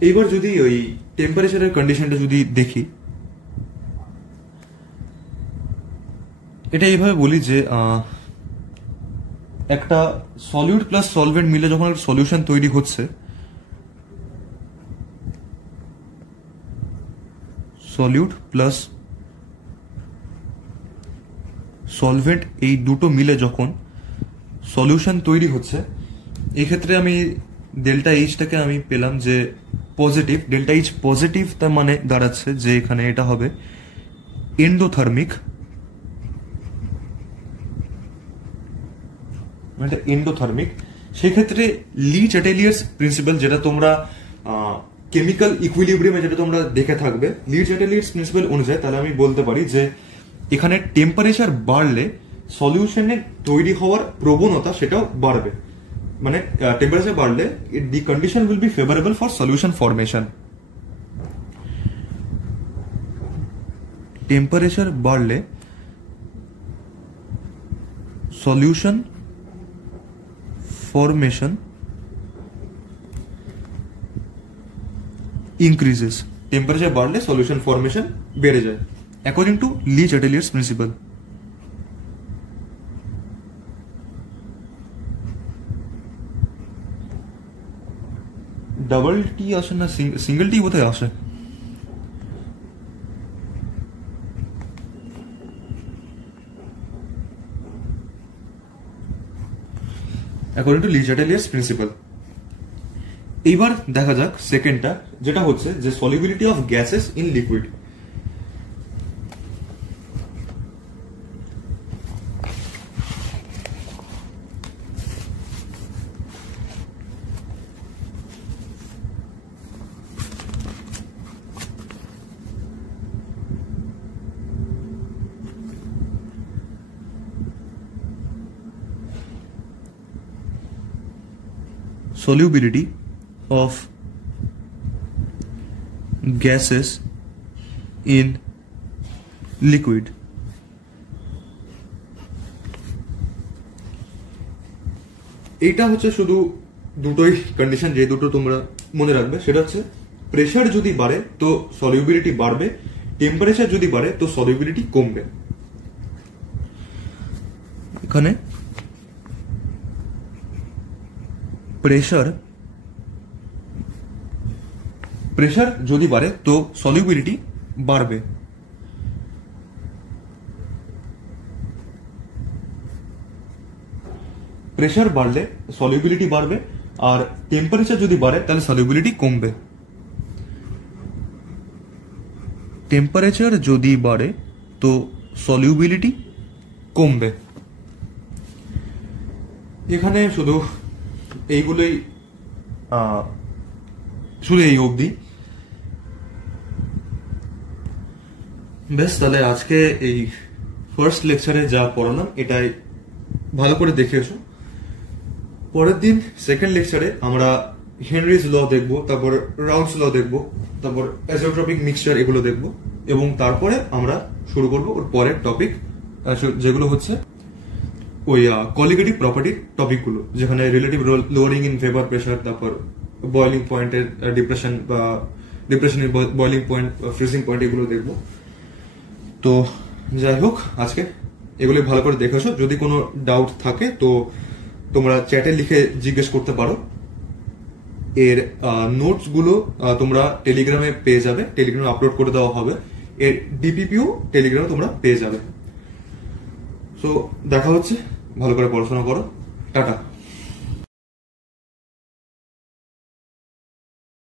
এবার যদি ওই টেম্পারেচারের কন্ডিশনটা যদি দেখি, এটা এইভাবে বলি যে একটা সলিউট প্লাস সলভেন্ট মিলে যখন একটা সলিউশন তৈরি হচ্ছে, সলিউট প্লাস সলভেন্ট এই দুটো মিলে যখন সলিউশন তৈরি হচ্ছে, এই ক্ষেত্রে আমি ডেল্টা এইচটাকে আমি পেলাম যে পজিটিভ। ডেল্টা এইচ পজিটিভ, তার মানে দাঁড়াচ্ছে যে এখানে এটা হবে এন্ডোথার্মিক, এন্ডোথার্মিক। সেক্ষেত্রে লি চ্যাটেলিয়ার্স প্রিন্সিপাল, যেটা তোমরা কেমিক্যাল ইকুইলিব্রিয়ামে যেটা তোমরা দেখে থাকবে, লি চ্যাটেলিয়ার্স প্রিন্সিপাল অনুযায়ী, তাহলে আমি বলতে পারি যে এখানে টেম্পারেচার বাড়লে সলিউশনে তৈরি হওয়ার প্রবণতা সেটাও বাড়বে। মানে টেম্পারেচার বাড়লে দি condition will be favourable for solution formation. Temperature বাড়লে সলিউশন formation increases. Temperature বাড়লে solution formation বেড়ে যায়, according to Lee Chateliers principle. Double T আসে না, সিঙ্গেল টি কোথায় আসে? According to Le Chatelier's principle. এইবার দেখা যাক সেকেন্ডটা, যেটা হচ্ছে যে solubility of gases in liquid. Solubility of gases in liquid. এইটা হচ্ছে শুধু দুটোই কন্ডিশন, যে দুটো তোমরা মনে রাখবে, সেটা হচ্ছে প্রেসার যদি বাড়ে তো সলিউবিলিটি বাড়বে, টেম্পারেচার যদি বাড়ে তো সলিউবিলিটি কমবে। এখানে প্রেসার যদি বাড়ে তো সলিউবিলিটি বাড়বে, প্রেসার বাড়লে সলিউবিলিটি বাড়বে, আর টেম্পারেচার যদি বাড়ে তাহলে সলিউবিলিটি কমবে। টেম্পারেচার যদি বাড়ে তো সলিউবিলিটি কমবে। এখানে শুধু এইগুলোই, শুধু এই অবধি বেশ। তাহলে আজকে এই ফার্স্ট লেকচারে যা পড়ালাম এটাই ভালো করে দেখে এসো। পরের দিন সেকেন্ড লেকচারে আমরা হেনরিজ ল দেখবো, তারপর রাউন্ডস ল দেখবো, তারপর অ্যাজিওট্রপিক মিক্সচার এগুলো দেখবো, এবং তারপরে আমরা শুরু করবো ওর পরের টপিক, যেগুলো হচ্ছে ওই কলিগেটিভ প্রপার্টির টপিকগুলো, যেখানে relative lowering in vapour pressure, তারপর বয়লিং পয়েন্টের ডিপ্রেশন বা ডিপ্রেশনের বয়লিং পয়েন্ট, ফ্রিজিং পয়েন্ট, এগুলো দেখবো। তো যাই হোক, আজকে এগুলো ভালো করে দেখে আসো। যদি কোনো ডাউট থাকে তো তোমরা চ্যাটে লিখে জিজ্ঞেস করতে পারো। এর নোটস গুলো তোমরা টেলিগ্রামে পেয়ে যাবে, টেলিগ্রামে আপলোড করে দেওয়া হবে। এর ডিপিপিও টেলিগ্রামে তোমরা পেয়ে যাবে। সো দেখা হচ্ছে, ভালো করে পড়াশোনা করো, টাটা।